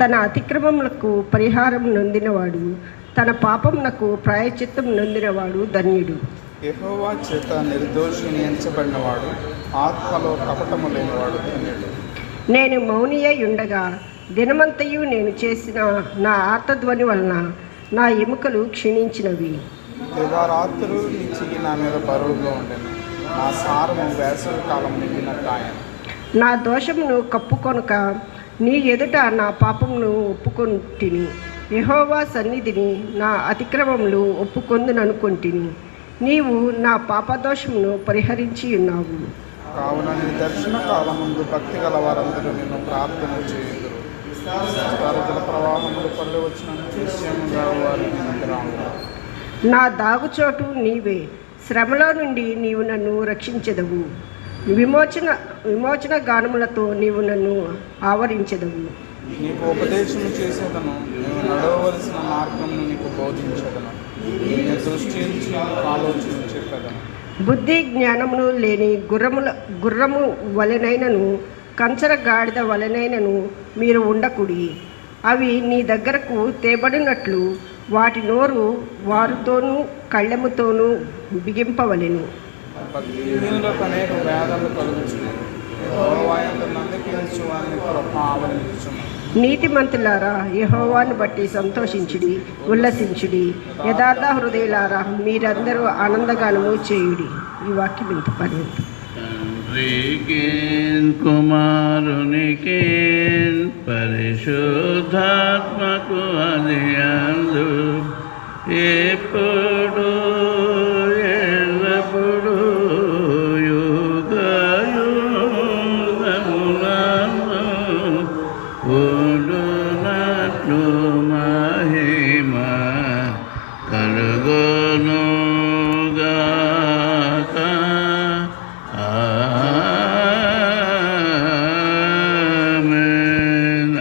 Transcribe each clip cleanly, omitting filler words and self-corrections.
తన అతిక్రమములకు పరిహారం నొందినవాడు, తన పాపమునకు ప్రాయశ్చిత్తం నొందినవాడు ధన్యుడు. యెహోవా చేత నిర్దోషి ఎంచబడినవాడు, ఆత్మలో కపటము లేనివాడు ధన్యుడు. నేను మౌనియై ఉండగా దినమంతయు నేను చేసిన నా ఆర్తధ్వని వలన నా ఎముకలు క్షీణించినవి. దివారాత్రులు నీ చెయ్యి నా మీద బరువుగా ఉండెను, నా సారము వేసవి కాలం నిండినట్టు ఆయన. నా దోషమును కప్పుకొనక నీ ఎదుట నా పాపమును ఒప్పుకొంటిని. యెహోవా సన్నిధిని నా అతిక్రమములు ఒప్పుకొందుననుకొంటిని. నీవు నా పాపదోషమును పరిహరించి ఉన్నావు. కావున నీ దర్శన కాలముందు భక్తి గల వారందరూ నిన్ను ప్రార్థన చేయుదురు. జల ప్రవాహములు పళ్ళు వచ్చిన నిశ్చయముగా వారి మందిరాము. నా దాగుచోటు నీవే, శ్రమలో నుండి నీవు నన్ను రక్షించెదవు. విమోచన గానములతో నీవు నన్ను ఆవరించెదవు. నీకు ఉపదేశము చేసేదను, నీవు నడవవలసిన మార్గమును నీకు బోధించదను. నీ దృష్టి నుంచి ఆలోచన చెప్పదను. బుద్ధి జ్ఞానమును లేని గుర్రము వలెనైనను కంచర గాడిద వలెనైనను మీరు ఉండకుడి. అవి నీ దగ్గరకు తేబడినట్లు వాటి నోరు వారుతోనూ కళ్ళెముతోనూ బిగింపవలెను. భక్తిహీనులకు అనేక వేదనలు కలుగుచున్నాయి, యెహోవాయందు నమ్మకించు వారిని కృప ఆవరించుచున్నది. నీతిమంతులారా యెహోవాను బట్టి సంతోషించుడి, ఉల్లసించుడి. యథార్థ హృదయులారా మీరందరూ ఆనందగానము చేయుడి. ఈ వాక్యం ఇంత పర్యంతం. కుమారునికి పరిశుద్ధాత్మకు అదియందు ఎప్పుడు ఎల్లప్పుడు యుగయుగములందు ఉండునట్లు మహిమ కలుగునుగాక. ఆమేన్.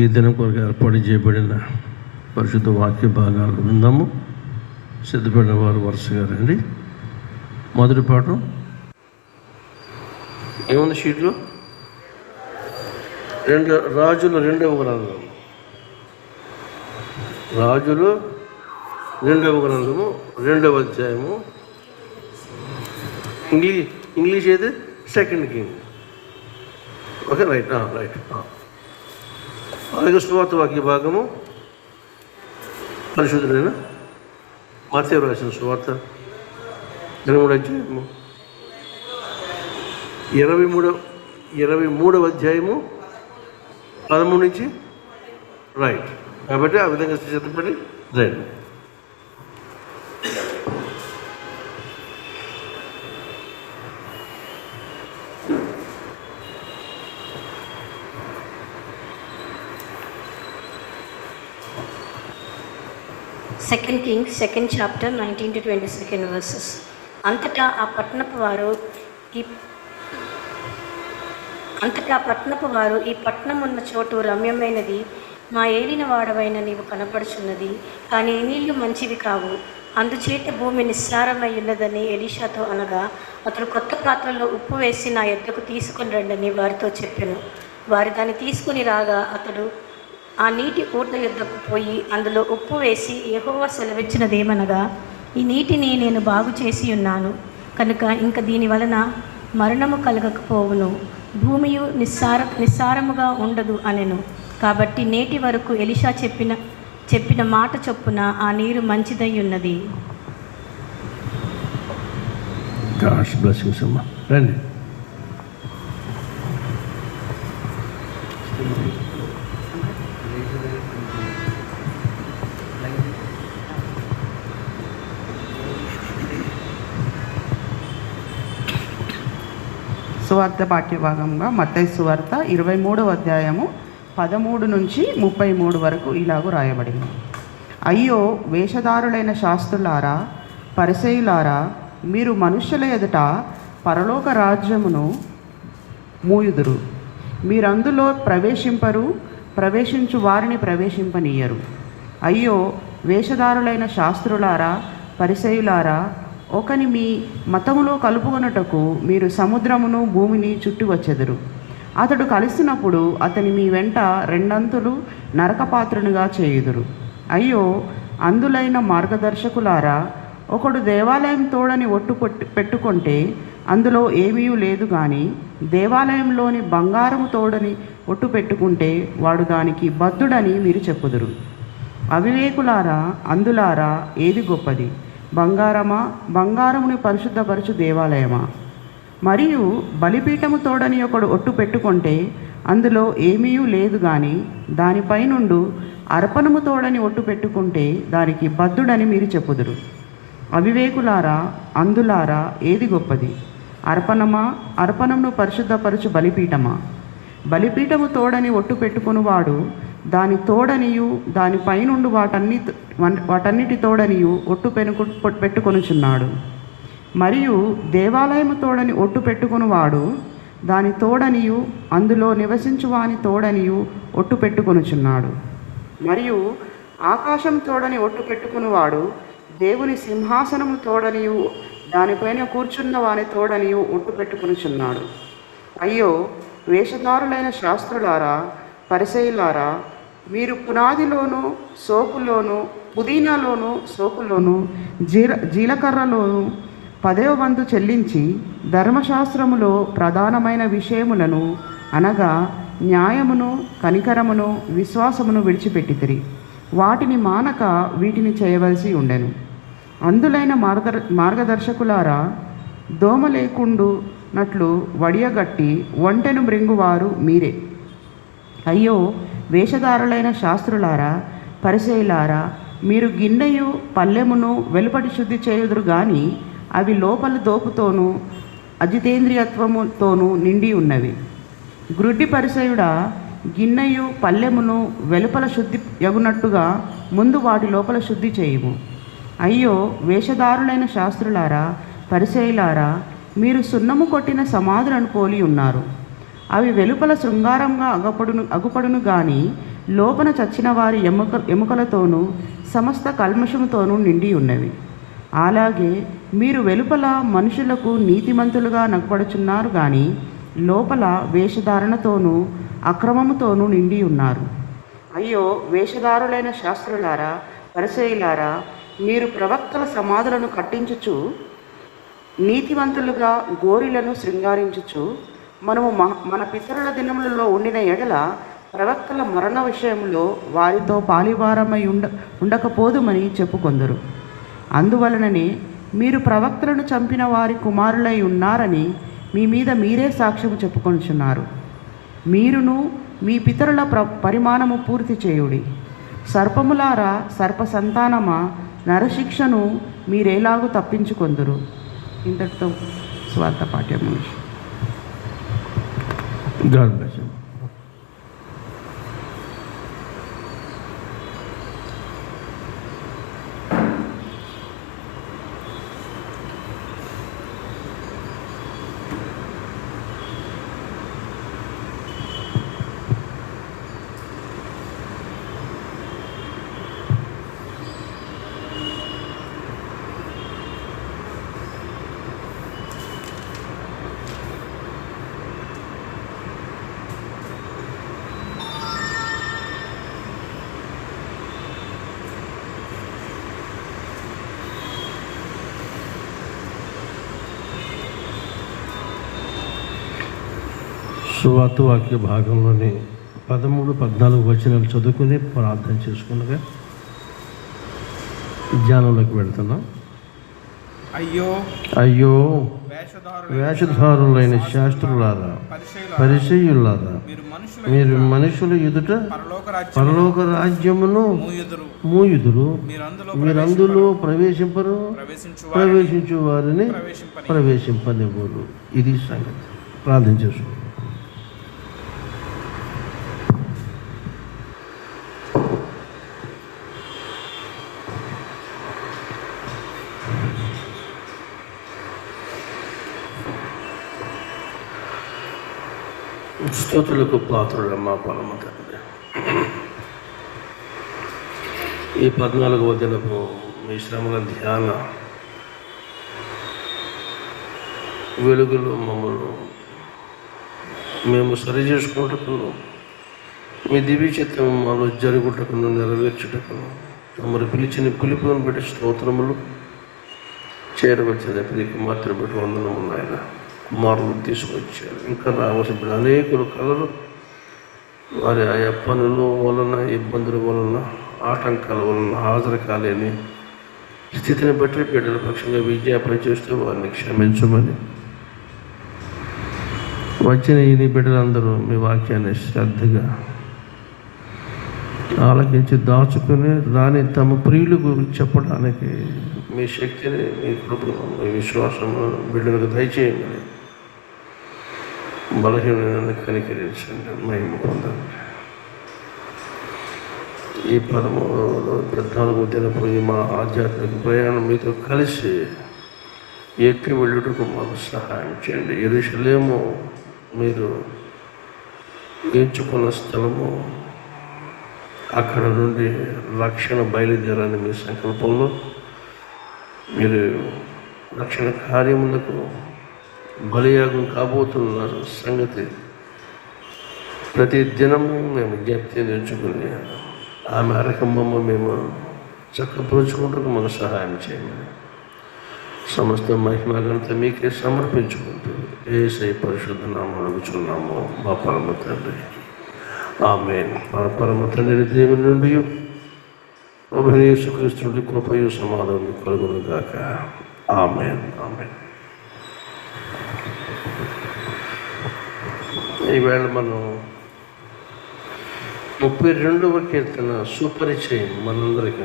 ఈ దినం కొరకు ఏర్పాటు చేయబడిన పరిశుద్ధ వాక్య భాగాలు విందాము. సిద్ధపడిన వారు వరుసగా రండి. మొదటి పాఠం ఏముంది షీట్లో? రాజులు 2వ గ్రంథం. రాజులు 2వ గ్రంథము 2వ అధ్యాయము. ఇంగ్లీష్ ఏది? 2 కింగ్. Okay, right right. అలాగే సువార్త వాక్య భాగము పరిశుద్ధుడైన మత్తయి రాసిన సువార్త 23వ అధ్యాయము 23వ అధ్యాయము 13 నుంచి రైట్. కాబట్టి ఆ విధంగా సిద్ధపడి రండి. Second Kings, 2nd chapter, 19 to 22 verses. అంతటా ఆ పట్టణపు వారు ఈ పట్టణం ఉన్న చోటు రమ్యమైనది, మా ఏలిన వాడవైన నీవు కనపడుచున్నది, కానీ నీళ్లు మంచివి కావు, అందుచేత భూమి నిస్సారమై ఉన్నదని ఎలీషాతో అనగా, అతడు కొత్త పాత్రలో ఉప్పు వేసి నా యొద్దకు తీసుకుని రండని వారితో చెప్పాను. వారు దాన్ని తీసుకుని రాగా అతడు ఆ నీటి ఊట యొద్దకు పోయి అందులో ఉప్పు వేసి, యెహోవా సెలవిచ్చినదేమనగా, ఈ నీటిని నేను బాగు చేసి ఉన్నాను కనుక ఇంక దీని వలన మరణము కలగకపోవును, భూమియు నిస్సారముగా ఉండదు అనెను. కాబట్టి నేటి వరకు ఎలీషా చెప్పిన మాట చొప్పున ఆ నీరు మంచిదై ఉన్నది. గాడ్స్ బ్లెస్సింగ్స్ అమ్మా. రండి. సువార్త పాఠ్యభాగంగా మత్తయి సువార్త 23వ అధ్యాయము 13 నుంచి 33 వరకు ఇలాగూ రాయబడింది. అయ్యో వేషధారులైన శాస్త్రులారా, పరిసయ్యులారా, మీరు మనుష్యుల ఎదుట పరలోక రాజ్యమును మూయుదురు. మీరందులో ప్రవేశింపరు, ప్రవేశించు వారిని ప్రవేశింపనీయరు. అయ్యో వేషధారులైన శాస్త్రులారా, పరిసయ్యులారా, ఒకని మీ మతములో కలుపుకొనుటకు మీరు సముద్రమును భూమిని చుట్టి వచ్చెదరు. అతడు కలిసినప్పుడు అతని మీ వెంట రెండంతులు నరకపాత్రునిగా చేయుదురు. అయ్యో అందులైన మార్గదర్శకులారా, ఒకడు దేవాలయం తోడని ఒట్టు పెట్టుకుంటే అందులో ఏమీ లేదు, కానీ దేవాలయంలోని బంగారము తోడని ఒట్టు పెట్టుకుంటే వాడు దానికి బద్ధుడని మీరు చెప్పుదురు. అవివేకులారా, అందులారా, ఏది గొప్పది? బంగారమా, బంగారముని పరిశుద్ధపరచు దేవాలయమా? మరియు బలిపీఠము తోడని ఒకడు ఒట్టు పెట్టుకుంటే అందులో ఏమీ లేదు, కానీ దానిపై నుండు అర్పణము తోడని ఒట్టు పెట్టుకుంటే దానికి బద్ధుడని మీరు చెప్పుదురు. అవివేకులారా, అందులారా, ఏది గొప్పది? అర్పణమా, అర్పణమును పరిశుద్ధపరచు బలిపీఠమా? బలిపీఠము తోడని ఒట్టు పెట్టుకునివాడు దాని తోడనియు దానిపై నుండి వాటన్నిటి తోడనియు ఒట్టు పెట్టుకొనుచున్నాడు. మరియు దేవాలయము తోడని ఒట్టు పెట్టుకునివాడు దాని తోడనియు అందులో నివసించువాని తోడనియు ఒట్టు పెట్టుకొనుచున్నాడు. మరియు ఆకాశం తోడని ఒట్టు పెట్టుకునివాడు దేవుని సింహాసనము తోడనియు దానిపైన కూర్చున్న వాని తోడనియు ఒట్టు పెట్టుకొనుచున్నాడు. అయ్యో వేషధారులైన శాస్త్రులారా, పరిసయ్యులారా, మీరు పునాదిలోను సోపులోను, పుదీనాలోను సోపులోను, జీలకర్రలోను 10వ వంతు చెల్లించి ధర్మశాస్త్రములో ప్రధానమైన విషయములను అనగా న్యాయమును, కనికరమును, విశ్వాసమును విడిచిపెట్టితిరి. వాటిని మానక వీటిని చేయవలసి ఉండెను. అందులైన మార్గదర్శకులారా, దోమ లేకుండునట్లు వడియగట్టి ఒంటెను మృంగువారు మీరే. అయ్యో వేషధారులైన శాస్త్రులారా, పరిసయ్యులారా, మీరు గిన్నెయు పల్లెమును వెలుపటి శుద్ధి చేయుదురు, కానీ అవి లోపల దోపుతోనూ అజితేంద్రియత్వముతోనూ నిండి ఉన్నవి. గ్రుడ్డి పరిసయుడా, గిన్నెయు పల్లెమును వెలుపల శుద్ధి యగునట్టుగా ముందు వాటి లోపల శుద్ధి చేయుము. అయ్యో వేషధారులైన శాస్త్రులారా, పరిసయ్యులారా, మీరు సున్నము కొట్టిన సమాధులను పోలి ఉన్నారు. అవి వెలుపల శృంగారంగా అగుపడును గాని లోపల చచ్చిన వారి ఎముకలతోనూ సమస్త కల్మషముతోనూ నిండి ఉన్నవి. అలాగే మీరు వెలుపల మనుషులకు నీతిమంతులుగా నగపడుచున్నారు, కానీ లోపల వేషధారణతోనూ అక్రమముతోనూ నిండి ఉన్నారు. అయ్యో వేషధారులైన శాస్త్రులారా, పరిసయ్యులారా, మీరు ప్రవక్తల సమాధులను కట్టించుచు నీతివంతులుగా గోరిలను శృంగారించుచు మనము మన పితరుల దినములలో ఉండిన ఎడల ప్రవక్తల మరణ విషయంలో వారితో పాలివారమై ఉండకపోదుమని చెప్పుకొందరు. అందువలననే మీరు ప్రవక్తలను చంపిన వారి కుమారులై ఉన్నారని మీ మీద మీరే సాక్ష్యం చెప్పుకొనుచున్నారు. మీరును మీ పితరుల పరిమాణము పూర్తి చేయుడి. సర్పములారా, సర్ప సంతానమా, నరశిక్షను మీరేలాగూ తప్పించుకొందురు. ఇంతటితో స్వార్థ పాఠ్యం ముగిసింది. God bless you. సువార్త వాక్య భాగంలోని 13-14 వచనాలు చదువుకుని ప్రార్థన చేసుకునగా ధ్యానంలోకి వెళ్తున్నాం. అయ్యో వేషధారులైన శాస్త్రులారా, పరిసయ్యులారా, మీరు మనుషుల ఎదుట పరలోక రాజ్యమును మూయుదురు, మీరందులో ప్రవేశించు వారిని ప్రవేశింపనివ్వరు. ఇది సంగతి. ప్రార్థన చేసుకుంటాం. స్తోత్రులకు పాత్రుడమ్మ పరమ తండ్రి, ఈ 14వ దినపు మీ శ్రమల ధ్యాన వెలుగులో మమ్మల్ని మేము సరి చేసుకుంటున్నాం. మీ దివ్య చిత్తం మాలో జరుగుటకును నెరవేర్చుటకును తమరు పిలిచిన పిలుపులను బట్టి స్తోత్రములు. చేరవచ్చిన పిలికి మాత్రం బట్టి వందనము నాయన. కుమారులు తీసుకొచ్చారు, ఇంకా రావాల్సిన అనేకులు కలరు వారి ఆయా పనుల వలన, ఇబ్బందుల వలన, ఆటంకాల వలన హాజరు కాలేని స్థితిని బట్టి బిడ్డల పక్షంగా విజ్ఞాపన చేస్తూ వారిని క్షమించమని, వచ్చిన ఈ బిడ్డలందరూ మీ వాక్యాన్ని శ్రద్ధగా ఆలకించి దాచుకుని రాని తమ ప్రియుల గురించి చెప్పడానికి మీ శక్తిని, మీ కృపను, మీ విశ్వాసము బిడ్డలకు దయచేయమని, బలహీనని కనికరించండి, మహిమ పొందండి. ఈ పదములో 14వ దినపోయి మా ఆధ్యాత్మిక ప్రయాణం మీతో కలిసి ఎక్కి వెళ్ళుటకు మాకు సహాయం చేయండి. యెరూషలేము మీరు ఎంచుకున్న స్థలము, అక్కడ నుండి రక్షణ బయలుదేరని మీ సంకల్పంలో మీరు రక్షణ కార్యములకు బలియాగం కాబోతున్న సంగతి ప్రతి దినము మేము జ్ఞప్తి తెచ్చుకుని ఆ మేరకు మేము చక్కపరుచుకుంటూ మాకు సహాయం చేయమని సమస్త మహిమగంత మీకే సమర్పించుకుంటూ యేసయ్య పరిశుద్ధ నామములో అడుగుచున్నాము మా పరమ తండ్రి. ఆమేన్. మన పరమ తండ్రి దేవుని నుండి ప్రభువైన యేసుక్రీస్తు నుండి కృపయు సమాధానం కలుగును గాక. ఆమేన్. ఆమేన్. ఈవేళ మనం 32వ కీర్తన సుపరిచయం మనందరికీ.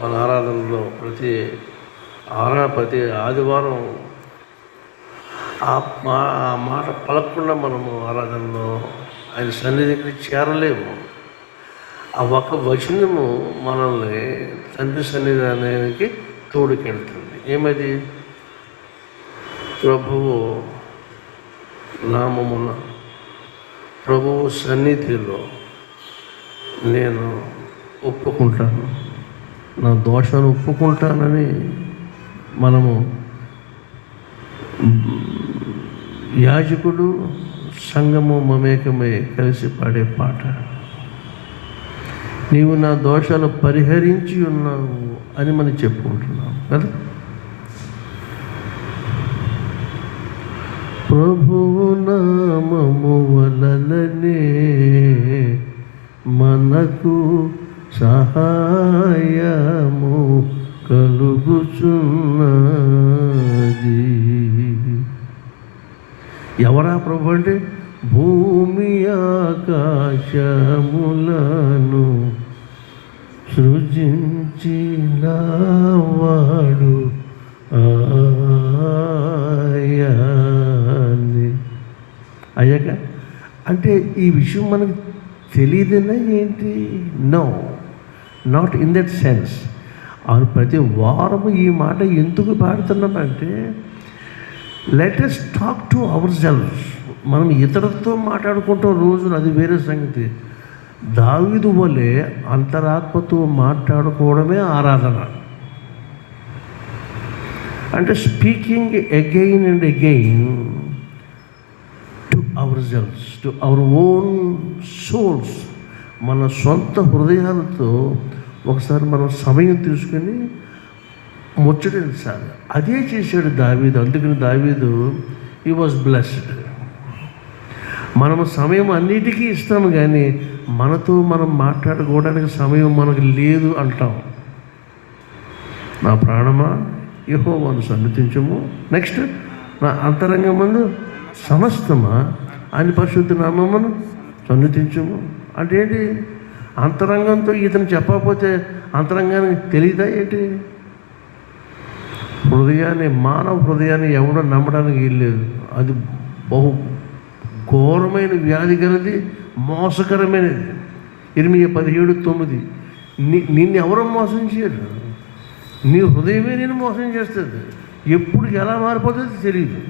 మన ఆరాధనలో ప్రతి ఆదివారం ఆ మాట పలకకుండా మనము ఆరాధనలో ఆయన సన్నిధికి చేరలేము. ఆ ఒక వచనము మనల్ని తండ్రి సన్నిధానానికి తోడుకెళ్తుంది. ఏమది? ప్రభువు నామమున, ప్రభువు సన్నిధిలో నేను ఒప్పుకుంటాను, నా దోషాన్ని ఒప్పుకుంటానని మనము యాజకుడు సంఘము మమేకమై కలిసి పాడే పాట. నీవు నా దోషాలు పరిహరించి ఉన్నావు అని మనం చెప్పుకుంటున్నాం కదా. ప్రభువు నామము వలననే మనకు సహాయము కలుగుచున్నది. ఎవరా ప్రభు అంటే? భూమి ఆకాశములను సృజించిన వాడు ఆయనే. అయ్యాక అంటే ఈ విషయం మనకు తెలియదన్నా ఏంటి? No, not in that sense. అవును, ప్రతి వారము ఈ మాట ఎందుకు పాడుతున్నామంటే let us talk to ourselves. మనం ఇతరులతో మాట్లాడుకుంటాం రోజున, అది వేరే సంగతి. దావీదు వలె అంతరాత్మతో మాట్లాడుకోవడమే ఆరాధన. అంటే speaking again and again to our selves, to our own souls. మన సొంత హృదయాలతో ఒకసారి మనం సమయం తీసుకుని ముచ్చటించాలి. అదే చేశాడు దావీదు. అందుకని దావీదు హీ వాజ్ బ్లెస్డ్. మనము సమయం అన్నిటికీ ఇస్తాము, కానీ మనతో మనం మాట్లాడుకోవడానికి సమయం మనకు లేదు అంటాం. నా ప్రాణమా యెహోవాను సన్నిధించుము. నెక్స్ట్, నా అంతరంగమందు సమస్తమా ఆయన పరిశుద్ధ నామమును సన్నిధించుము. అంటే ఏంటి? అంతరంగంతో ఇతను చెప్పకపోతే అంతరంగానికి తెలియదా ఏంటి? హృదయాన్ని, మానవ హృదయాన్ని ఎవడో నమ్మడానికి వీల్లేదు. అది బహు ఘోరమైన వ్యాధి గలది, మోసకరమైనది. ఇర్మియా 17:9. నిన్ను ఎవరో మోసం చేయరు, నీ హృదయమే నేను మోసం చేస్తుంది. ఎప్పుడు ఎలా మారిపోతుందో తెలియదు.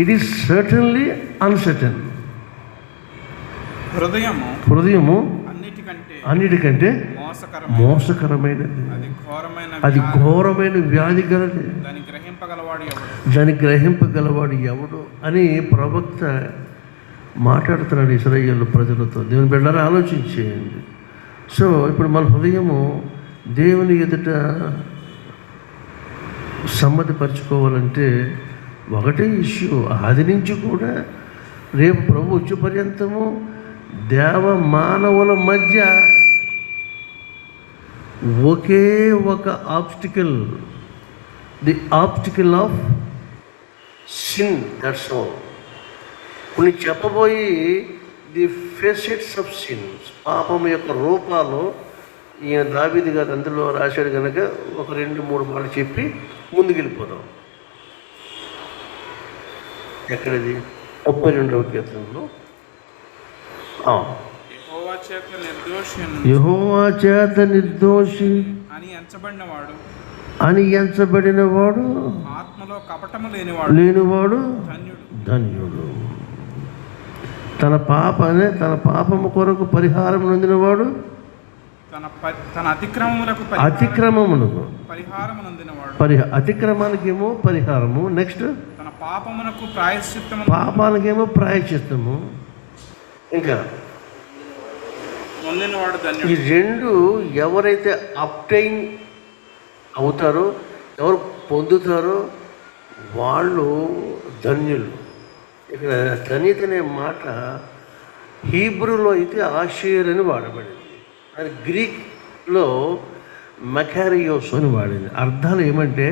It is certainly uncertain. హృదయము అన్నిటికంటే మోసకరమైనది, అది ఘోరమైన అది ఘోరమైన వ్యాధి గలది, దాన్ని గ్రహింపగలవాడు ఎవడు? దాన్ని గ్రహింపగలవాడు ఎవడు అని ప్రవక్త మాట్లాడుతున్నాడు ఇశ్రాయేలు ప్రజలతో. దేవుని బిడ్డలారా ఆలోచించేయండి. సో ఇప్పుడు మన హృదయము దేవుని ఎదుట సమ్మతిపరచుకోవాలంటే ఒకటే ఇష్యూ. ఆది నుంచి కూడా రేపు ప్రభు వచ్చే పర్యంతము దేవ మానవుల మధ్య ఒకే ఒక obstacle, the obstacle of sin, that's all. కొన్ని చెప్పబోయి ది ఫేసెట్స్ ఆఫ్ సిన్స్, పాపం యొక్క రూపాలు ఈయన దావీదు గారు అందులో రాశాడు కనుక ఒక 2-3 మాటలు చెప్పి ముందుకెళ్ళిపోదాం. ఎక్కడది? 32వ కీర్తనలో యెహోవా చేత నిర్దోషి అని ఎంచబడినవాడు, ఆత్మలో కపటము లేనివాడు ధన్యుడు. తన పాపము కొరకు పరిహారం నొందినవాడు, తన అతిక్రమములకు అతిక్రమానికేమో పరిహారము, నెక్స్ట్ తన పాపమునకు ప్రాయశ్చిత్తము, పాపానికేమో ప్రాయశ్చిత్తము. ఇంకా నొందినవాడు ధన్యుడు. ఈ రెండు ఎవరైతే అబ్టైన్ అవుతారో, ఎవరు పొందుతారో వాళ్ళు ధన్యులు. ఇక్కడ ధన్యత అనే మాట హీబ్రూలో అయితే ఆషేర్ అని వాడబడింది, అది గ్రీక్లో మెకారియోస్ అని వాడింది. అర్థాలు ఏమంటే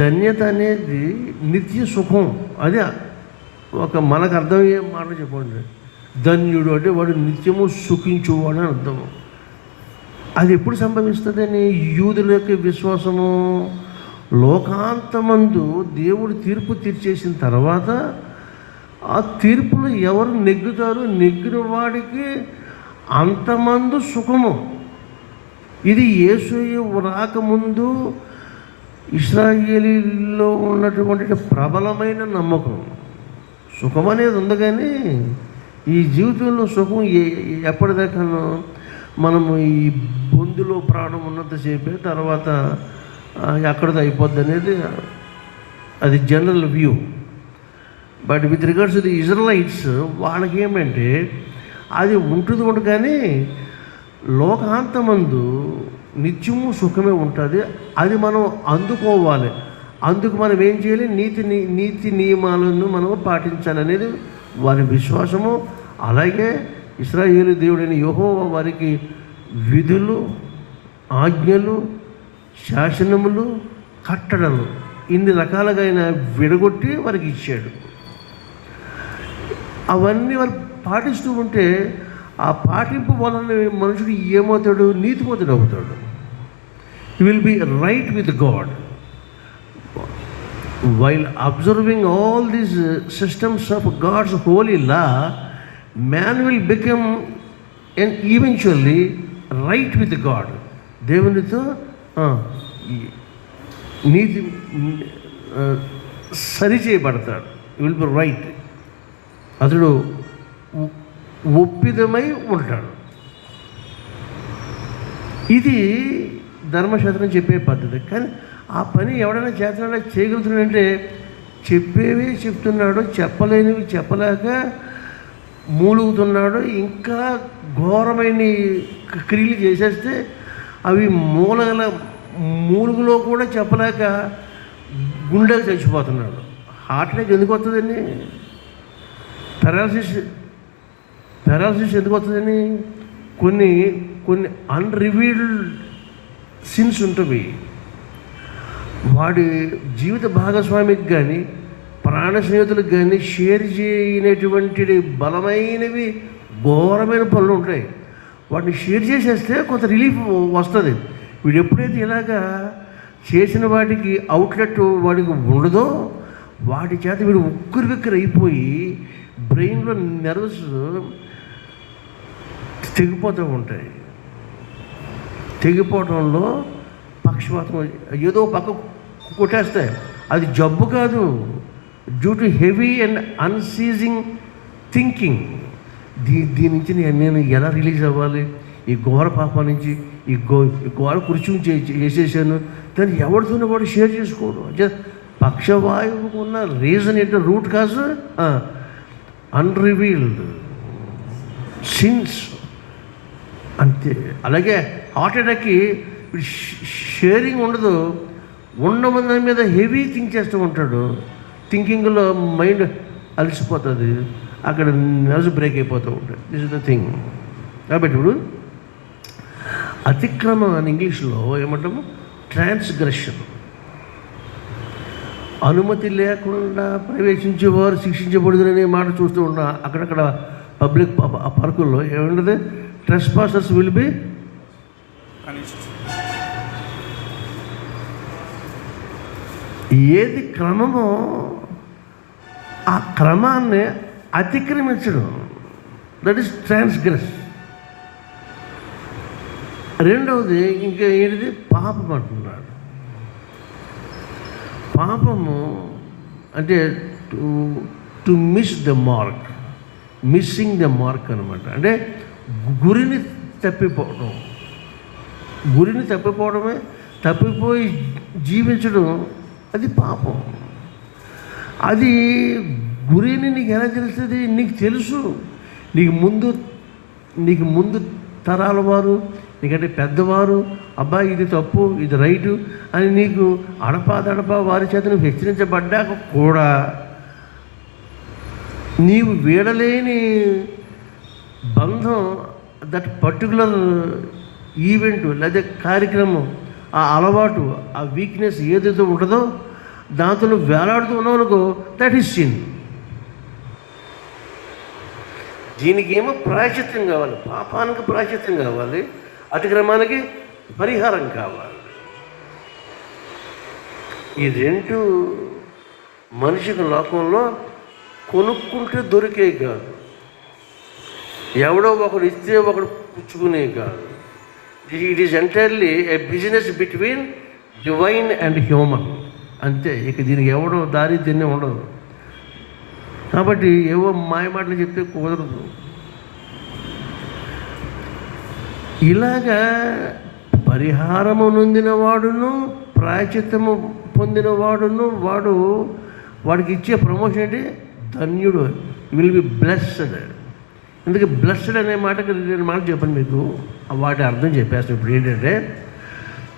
ధన్యత అనేది నిత్య సుఖం. అదే ఒక మనకు అర్థమయ్యే మాట చెప్పండి. ధన్యుడు అంటే వాడు నిత్యము సుఖించువాడు అని అర్థము. అది ఎప్పుడు సంభవిస్తుందని యూదుల యొక్క విశ్వాసము, లోకాంతమందు దేవుడు తీర్పు తీర్చేసిన తర్వాత ఆ తీర్పులో ఎవరు నెగ్గుతారో నెగ్గిన వాడికి అంతమందు సుఖము. ఇది యేసయ్య రాకముందు ఇశ్రాయేలీలో ఉన్నటువంటి ప్రబలమైన నమ్మకం. సుఖం అనేది ఉంది, కానీ ఈ జీవితంలో సుఖం ఎప్పటిదాకానో మనము ఈ బొందులో ప్రాణం ఉన్నంతసేపే, తర్వాత ఎక్కడితో అయిపోద్ది అనేది అది general view. But with regards to the Israelites, వాళ్ళకి ఏమంటే అది ఉంటుంది కానీ లోకాంతమందు నిత్యము సుఖమే ఉంటుంది. అది మనం అందుకోవాలి. అందుకు మనం ఏం చేయాలి? నీతి నియమాలను మనం పాటించాలి అనేది వారి విశ్వాసము. అలాగే ఇశ్రాయేలు దేవుడైన యెహోవా వారికి విధులు, ఆజ్ఞలు, శాసనములు, కట్టడలు ఇన్ని రకాలుగా ఆయన విడగొట్టి వారికి ఇచ్చాడు. అవన్నీ వారు పాటిస్తూ ఉంటే ఆ పాటింపు వలన మనుషుడు ఏమవుతాడు? నీతిమంతుడు అవుతాడు. He will be right with God. While observing all these systems of God's holy law, man will become and eventually right with God. దేవునితో నీతి సరిచేయబడతాడు. He will be right. అతడు ఒప్పిదమై ఉంటాడు. ఇది ధర్మశాస్త్రం చెప్పే పద్ధతి. కానీ ఆ పని ఎవడైనా చేస్తున్నాడో చేయగలుగుతున్నాడంటే చెప్పేవి చెప్తున్నాడు, చెప్పలేనివి చెప్పలేక మూలుగుతున్నాడు. ఇంకా ఘోరమైన క్రియలు చేసేస్తే అవి మూలుగులో కూడా చెప్పలేక గుండెలు చచ్చిపోతున్నాడు. హార్ట్ అటాక్ ఎందుకు వస్తుందండి? పెరాలసిస్ ఎందుకు వస్తుందని? కొన్ని అన్రివీల్డ్ సిన్స్ ఉంటుంది. వాడి జీవిత భాగస్వామికి కానీ ప్రాణ స్నేహితులకు కానీ షేర్ చేయనటువంటి బలమైనవి ఘోరమైన పనులు ఉంటాయి. వాటిని షేర్ చేసేస్తే కొంత రిలీఫ్ వస్తుంది. వీడు ఎప్పుడైతే ఇలాగా చేసిన వాటికి అవుట్లెట్ వాడికి ఉండదో వాటి చేత వీడు ఉక్కిరి అయిపోయి బ్రెయిన్లో నెర్వస్ తెగిపోతూ ఉంటాయి. తెగిపోవడంలో పక్షవాతం ఏదో పక్క కొట్టేస్తాయి. అది జబ్బు కాదు, due to heavy and unceasing thinking. దీని నుంచి నేను ఎలా రిలీజ్ అవ్వాలి, ఈ ఘోర పాపం నుంచి ఈ ఘోర కృత్యం చేసేసాను, దాన్ని ఎవరితోనూ వాడు షేర్ చేసుకోవడం. పక్షవాయువుకు ఉన్న రీజన్ ఏంటో రూట్ కాజ్ అన్రివీల్డ్ సిన్స్ అంతే. అలాగే హార్ట్ అటాక్కి షేరింగ్ ఉండదు, ఉన్న మీద హెవీ థింక్ చేస్తూ ఉంటాడు, థింకింగ్లో మైండ్ అలసిపోతుంది, అక్కడ నర్వ్స్ బ్రేక్ అయిపోతూ ఉంటాయి. This is the thing. కాబట్టి ఇప్పుడు అతిక్రమం అని ఇంగ్లీష్లో ఏమంటాము, ట్రాన్స్గ్రెషన్. అనుమతి లేకుండా ప్రవేశించేవారు శిక్షించబడుదనే మాట చూస్తూ ఉంటాం. అక్కడక్కడ పబ్లిక్ పార్కుల్లో ఏమంటుంది, ట్రెస్పాసర్స్ విల్ బి ఏది క్రమమో ఆ క్రమాన్ని అతిక్రమించడం, దట్ ఈస్ ట్రాన్స్గ్రెస్. రెండవది ఇంకా ఏంటిది, పాపం అంటున్నాడు. పాపము అంటే to miss the mark, missing the mark అనమాట. అంటే గురిని తప్పిపోవడమే, తప్పిపోయి జీవించడం, అది పాపం. అది గురిని నీకు ఎలా తెలుస్తుంది? నీకు తెలుసు, నీకు ముందు తరాల వారు, నీకంటే పెద్దవారు, అబ్బాయి ఇది తప్పు ఇది రైటు అని నీకు అడపా వారి చేత నువ్వు హెచ్చరించబడ్డాక కూడా నీవు వీడలేని బంధం, దట్ పర్టికులర్ ఈవెంట్ లేదా కార్యక్రమం, ఆ అలవాటు, ఆ వీక్నెస్ ఏదైతే ఉంటుందో దాంతో నువ్వు వేలాడుతూ ఉన్నావు, దట్ ఈస్ సిన్. దీనికి ఏమో ప్రాయశ్చిత్తం కావాలి, పాపానికి ప్రాయశ్చిత్తం కావాలి, అతిక్రమానికి పరిహారం కావాలి. ఈ రెండు మనిషికి లోకంలో కొనుక్కుంటే దొరికే కాదు, ఎవడో ఒకడు ఇస్తే ఒకడు పుచ్చుకునే కాదు. It is entirely A business between divine and human, అంతే. ఇక దీనికి ఎవడో దారి తిన్నే ఉండదు. కాబట్టి ఏవో మాయమాటలు చెప్తే కుదరదు. ఇలాగా పరిహారము నొందినవాడును ప్రాయచిత్తము పొందినవాడును వాడికి ఇచ్చే ప్రమోషన్ ఏంటి, ధన్యుడు, విల్ బి బ్లెస్డ్. అందుకే బ్లెస్డ్ అనే మాటకి రెండు మాటలు చెప్పాను మీకు, వాటి అర్థం చెప్పేస్తాను. ఇప్పుడు ఏంటంటే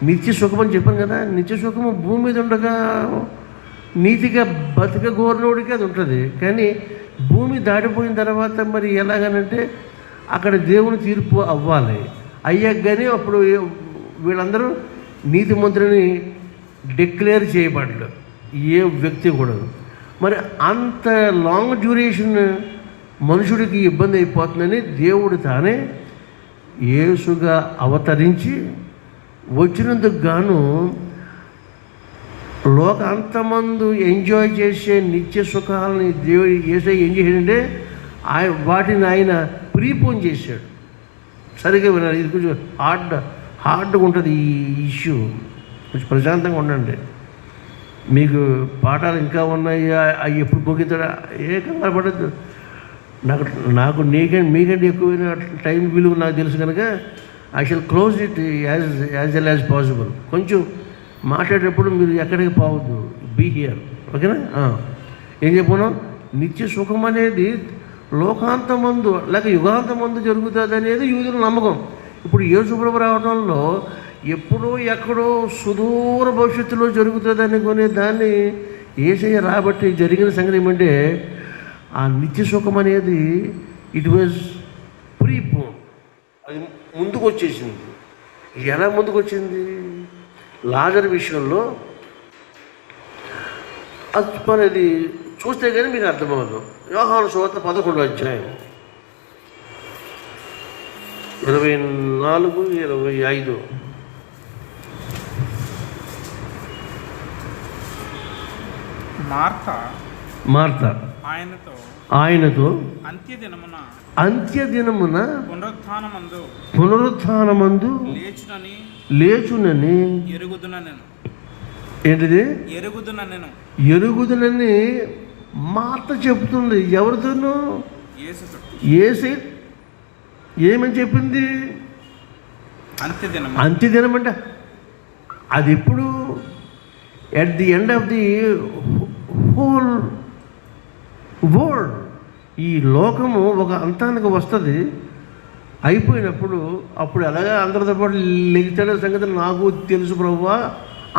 నిత్య సుఖం అని చెప్పాను కదా, నిత్య సుఖము భూమి మీద ఉండగా నీతిగా బతకగోరినోడికి అది ఉంటుంది. కానీ భూమి దాటిపోయిన తర్వాత మరి ఎలాగనంటే అక్కడ దేవుని తీర్పు అవ్వాలి, అయ్యాక కానీ అప్పుడు వీళ్ళందరూ నీతిమంతులని డిక్లేర్ చేయబడ్డారు, ఏ వ్యక్తి కూడా. మరి అంత లాంగ్ డ్యూరేషన్ మనుషుడికి ఇబ్బంది అయిపోతుందని దేవుడు తానే యేసుగా అవతరించి వచ్చినందుకు గాను లోకంతమందు ఎంజాయ్ చేసే నిత్య సుఖాలని దేవుడు యేసయ్య ఏం చేశాడంటే వాటిని ఆయన ప్రీపోన్ చేశాడు. సరిగ్గా వినాలి, ఇది కొంచెం హార్డ్గా ఉంటుంది ఈ ఇష్యూ, కొంచెం ప్రశాంతంగా ఉండండి. మీకు పాఠాలు ఇంకా ఉన్నాయి, అవి ఎప్పుడు ముగిస్తాడా ఏ కంగారు పడద్దు. నాకు మీకంటే ఎక్కువైన టైం విలువ నాకు తెలుసు కనుక I shall close it as well as possible. కొంచెం మాట్లాడేటప్పుడు మీరు ఎక్కడికి పోవద్దు, బీ హియర్, ఓకేనా? ఏం చెప్పాను, నిత్య సుఖం అనేది లోకాంతమందు లేక యుగాంతమందు జరుగుతుంది అనేది యూదుల నమ్మకం. ఇప్పుడు యేసుప్రభు రావడంలో ఎప్పుడో ఎక్కడో సుదూర భవిష్యత్తులో జరుగుతుంది అనుకునే దాన్ని యేసయ్య రాబట్టి జరిగిన సంగతి ఏమంటే ఆ నిత్య సుఖం అనేది ఇట్ వాజ్ ప్రీపోన్, అది ముందుకు వచ్చేసింది. ఎలా ముందుకు వచ్చింది? లాజరు విషయంలో అది చూస్తే కానీ మీకు అర్థమవుతుంది. యోహాను సువార్త 11వ అధ్యాయం 24-25. మార్త ఆయనతో అంత్యదినమున పునరుత్థానమందు లేచునని ఏంటిది ఎరుగుదునని మార్త చెప్తుంది. ఎవరితోనూ? యేసే ఏమని చెప్పింది? అంత్యదినం అంటే అది ఎప్పుడు? At the end of the whole world. ఈ లోకము ఒక అంతానికి వస్తుంది, అయిపోయినప్పుడు అప్పుడు ఎలాగా అందరితో పాటు లెగుతాడే సంగతి నాకు తెలుసు ప్రభువా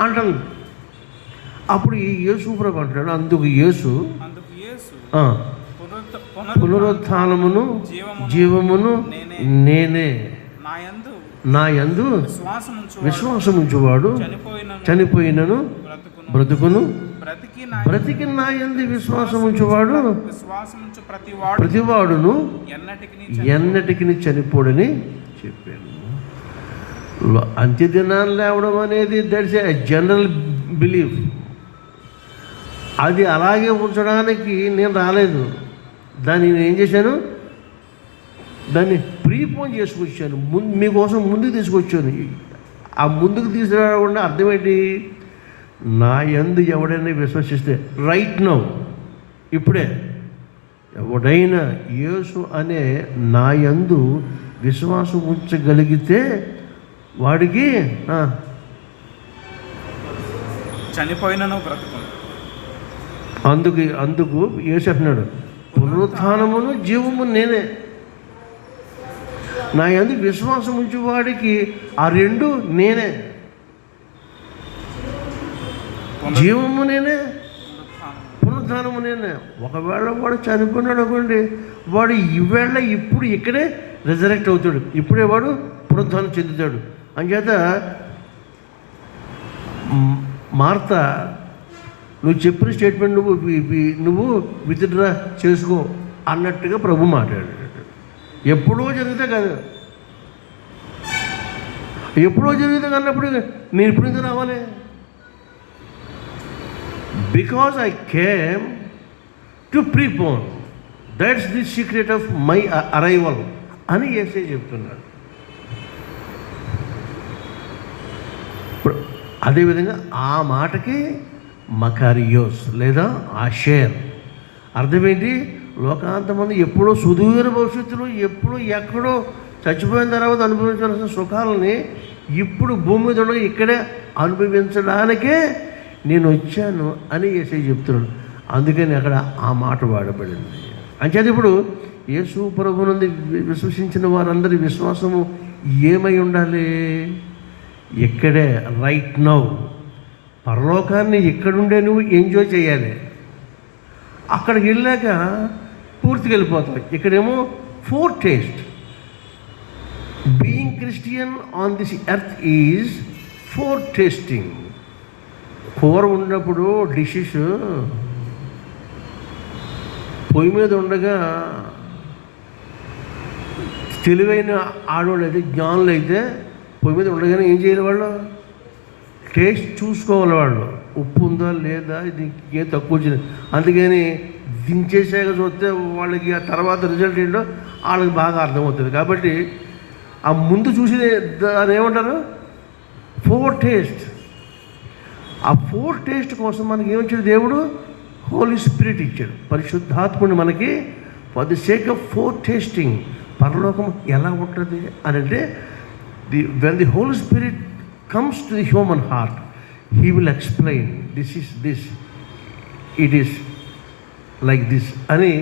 అంటాను. అప్పుడు ఈ యేసు ప్రభు అంటాడు, అందుకు యేసు పునరుత్థానమును జీవమును నేనే, నా యందు విశ్వాసం ఉంచువాడు చనిపోయినను బ్రతుకును, బ్రతికి నా యందు విశ్వాసం ఉంచువాడు ప్రతివాడును ఎన్నటికి చనిపోడని చెప్పాను. అంత్యదినాలు లేవడం అనేది దట్స్ ఏ జనరల్ బిలీఫ్. అది అలాగే ఉంచడానికి నేను రాలేదు. దాన్ని నేను ఏం చేశాను, దాన్ని ప్రీపోన్ చేసుకొచ్చాను, మీకోసం ముందుకు తీసుకొచ్చాను. ఆ ముందుకు తీసుకురావడం అర్థం ఏంటి? నా యందు ఎవడైనా విశ్వసిస్తే రైట్ నౌ, ఇప్పుడే ఎవడైనా యేసు అనే నా యందు విశ్వాసం ఉంచగలిగితే వాడికి చనిపోయినను బ్రతుకు. అందుకు యేసు అంటున్నాడు, పునరుత్థానమును జీవము నేనే, నా యందు విశ్వాసం ఉంచు వాడికి ఆ రెండు నేనే, జీవము నేనే, పునరుత్థానము నేనే. ఒకవేళ వాడు చనిపోయినాడు అనుకోండి, వాడు ఈవేళ ఇప్పుడు ఇక్కడే రిజరెక్ట్ అవుతాడు, ఇప్పుడే వాడు పునరుత్థానం చెందుతాడు. అంచేత మార్త, నువ్వు చెప్పిన స్టేట్మెంట్ నువ్వు విత్డ్రా చేసుకో అన్నట్టుగా ప్రభు మాట్లాడాడు. ఎప్పుడో జరిగితే కాదు, ఎప్పుడో జరిగితే అన్నప్పుడు నేను ఇప్పుడు ఎందుకు రావాలి? Because I came to prepone, that's the secret of my arrival అని యేసే చెప్తున్నాడు. అదేవిధంగా ఆ మాటకి మకారియోస్ లేదా ఆషేర్ అర్థమేంటి? లోకాంతమంది ఎప్పుడో సుదూర భవిష్యత్తులో ఎప్పుడో ఎక్కడో చచ్చిపోయిన తర్వాత అనుభవించాల్సిన సుఖాలని ఇప్పుడు భూమి మీద ఉండగా ఇక్కడే అనుభవించడానికే నేను వచ్చాను అని యేసే చెప్తున్నాడు. అందుకని అక్కడ ఆ మాట వాడబడింది. అంచేది ఇప్పుడు యేసు ప్రభువునందు విశ్వసించిన వారందరి విశ్వాసము ఏమై ఉండాలి? ఇక్కడే రైట్ నౌ. పరలోకాన్ని ఇక్కడుండే నువ్వు ఎంజాయ్ చేయాలి. అక్కడికి వెళ్ళాక పూర్తిగా వెళ్ళిపోతావు. ఇక్కడేమో four taste. Being Christian on this earth is four tasting. కూర ఉన్నప్పుడు డిషెస్ పొయ్యి మీద ఉండగా తెలివైన ఆడవాళ్ళు అయితే, జ్ఞానులు అయితే పొయ్యి మీద ఉండగానే ఏం చేయాలి? వాళ్ళు టేస్ట్ చూసుకోవాలి. వాళ్ళు ఉప్పు ఉందా లేదా, ఇది ఏం తక్కువ వచ్చింది. అందుకని దించేసాక చూస్తే వాళ్ళకి ఆ తర్వాత రిజల్ట్ ఏంటో వాళ్ళకి బాగా అర్థమవుతుంది. కాబట్టి ఆ ముందు చూసి దాన్ని ఏమంటారు? Four taste. ఆ ఫోర్ టేస్ట్ కోసం మనకి ఏమిచ్చాడు దేవుడు? హోలీ స్పిరిట్ ఇచ్చాడు, పరిశుద్ధాత్ముని మనకి for the sake of four tasting. పరలోకం ఎలా ఉంటుంది అని అంటే, when the Holy Spirit comes to the human heart, he will explain this is this, it is like this అని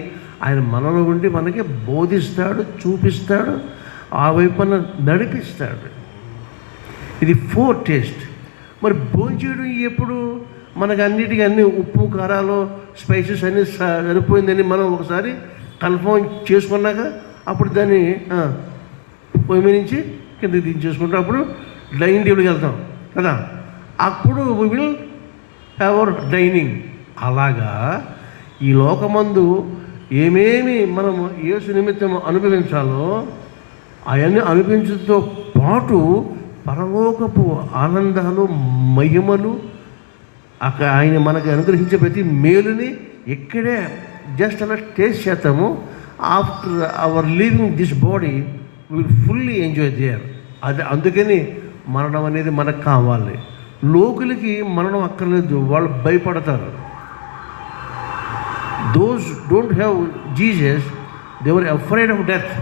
ఆయన మనలో ఉండి మనకి బోధిస్తాడు, చూపిస్తాడు, ఆ వైపున నడిపిస్తాడు. ఇది ఫోర్ టేస్ట్. మరి భోంచేయడం ఎప్పుడు? మనకు అన్నిటికీ అన్ని ఉప్పు కారాలు స్పైసెస్ అన్నీ సరిపోయిందని మనం ఒకసారి కన్ఫర్మ్ చేసుకున్నాక అప్పుడు దాన్ని పొయ్యి నుంచి కిందకి దించేసుకుంటాం. అప్పుడు డైనింగ్ టేబుల్కి వెళ్తాం కదా, అప్పుడు we will have our dining. అలాగా ఈ లోకమందు ఏమేమి మనము యేసు నిమిత్తం అనుభవించాలో అవన్నీ అనుభవించడంతో పాటు పరలోకపు ఆనందాలు, మహిమలు, అక్కడ ఆయన మనకు అనుగ్రహించే ప్రతి మేలుని ఇక్కడే జస్ట్ అలా టేస్ట్ చేస్తాము. After our leaving this body will fully enjoy there. అది అందుకని మరణం అనేది మనకు కావాలి. లోకులకి మరణం అక్కర్లేదు, వాళ్ళు భయపడతారు. Those don't have Jesus, they were afraid of death.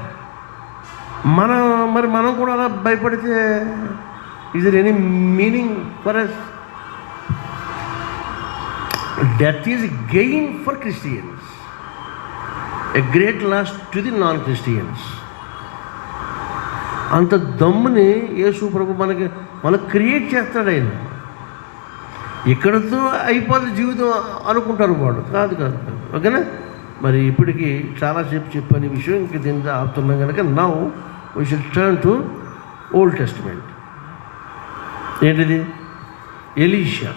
మనం కూడా అలా భయపడితే is there any meaning for us? Death is gain for Christians, a great loss to the non Christians. అంత దమ్ముని యేసు ప్రభు మనకు క్రియేట్ చేస్తాడు. ఆయన ఇక్కడతో అయిపోతుంది జీవితం అనుకుంటారు వాడు. కాదు. ఓకేనా? మరి ఇప్పటికీ చాలాసేపు చెప్పని విషయం ఇంక దీంతో ఆపుతున్నాం కనుక now we should turn to old testament. ఏంటిది? ఎలీషా.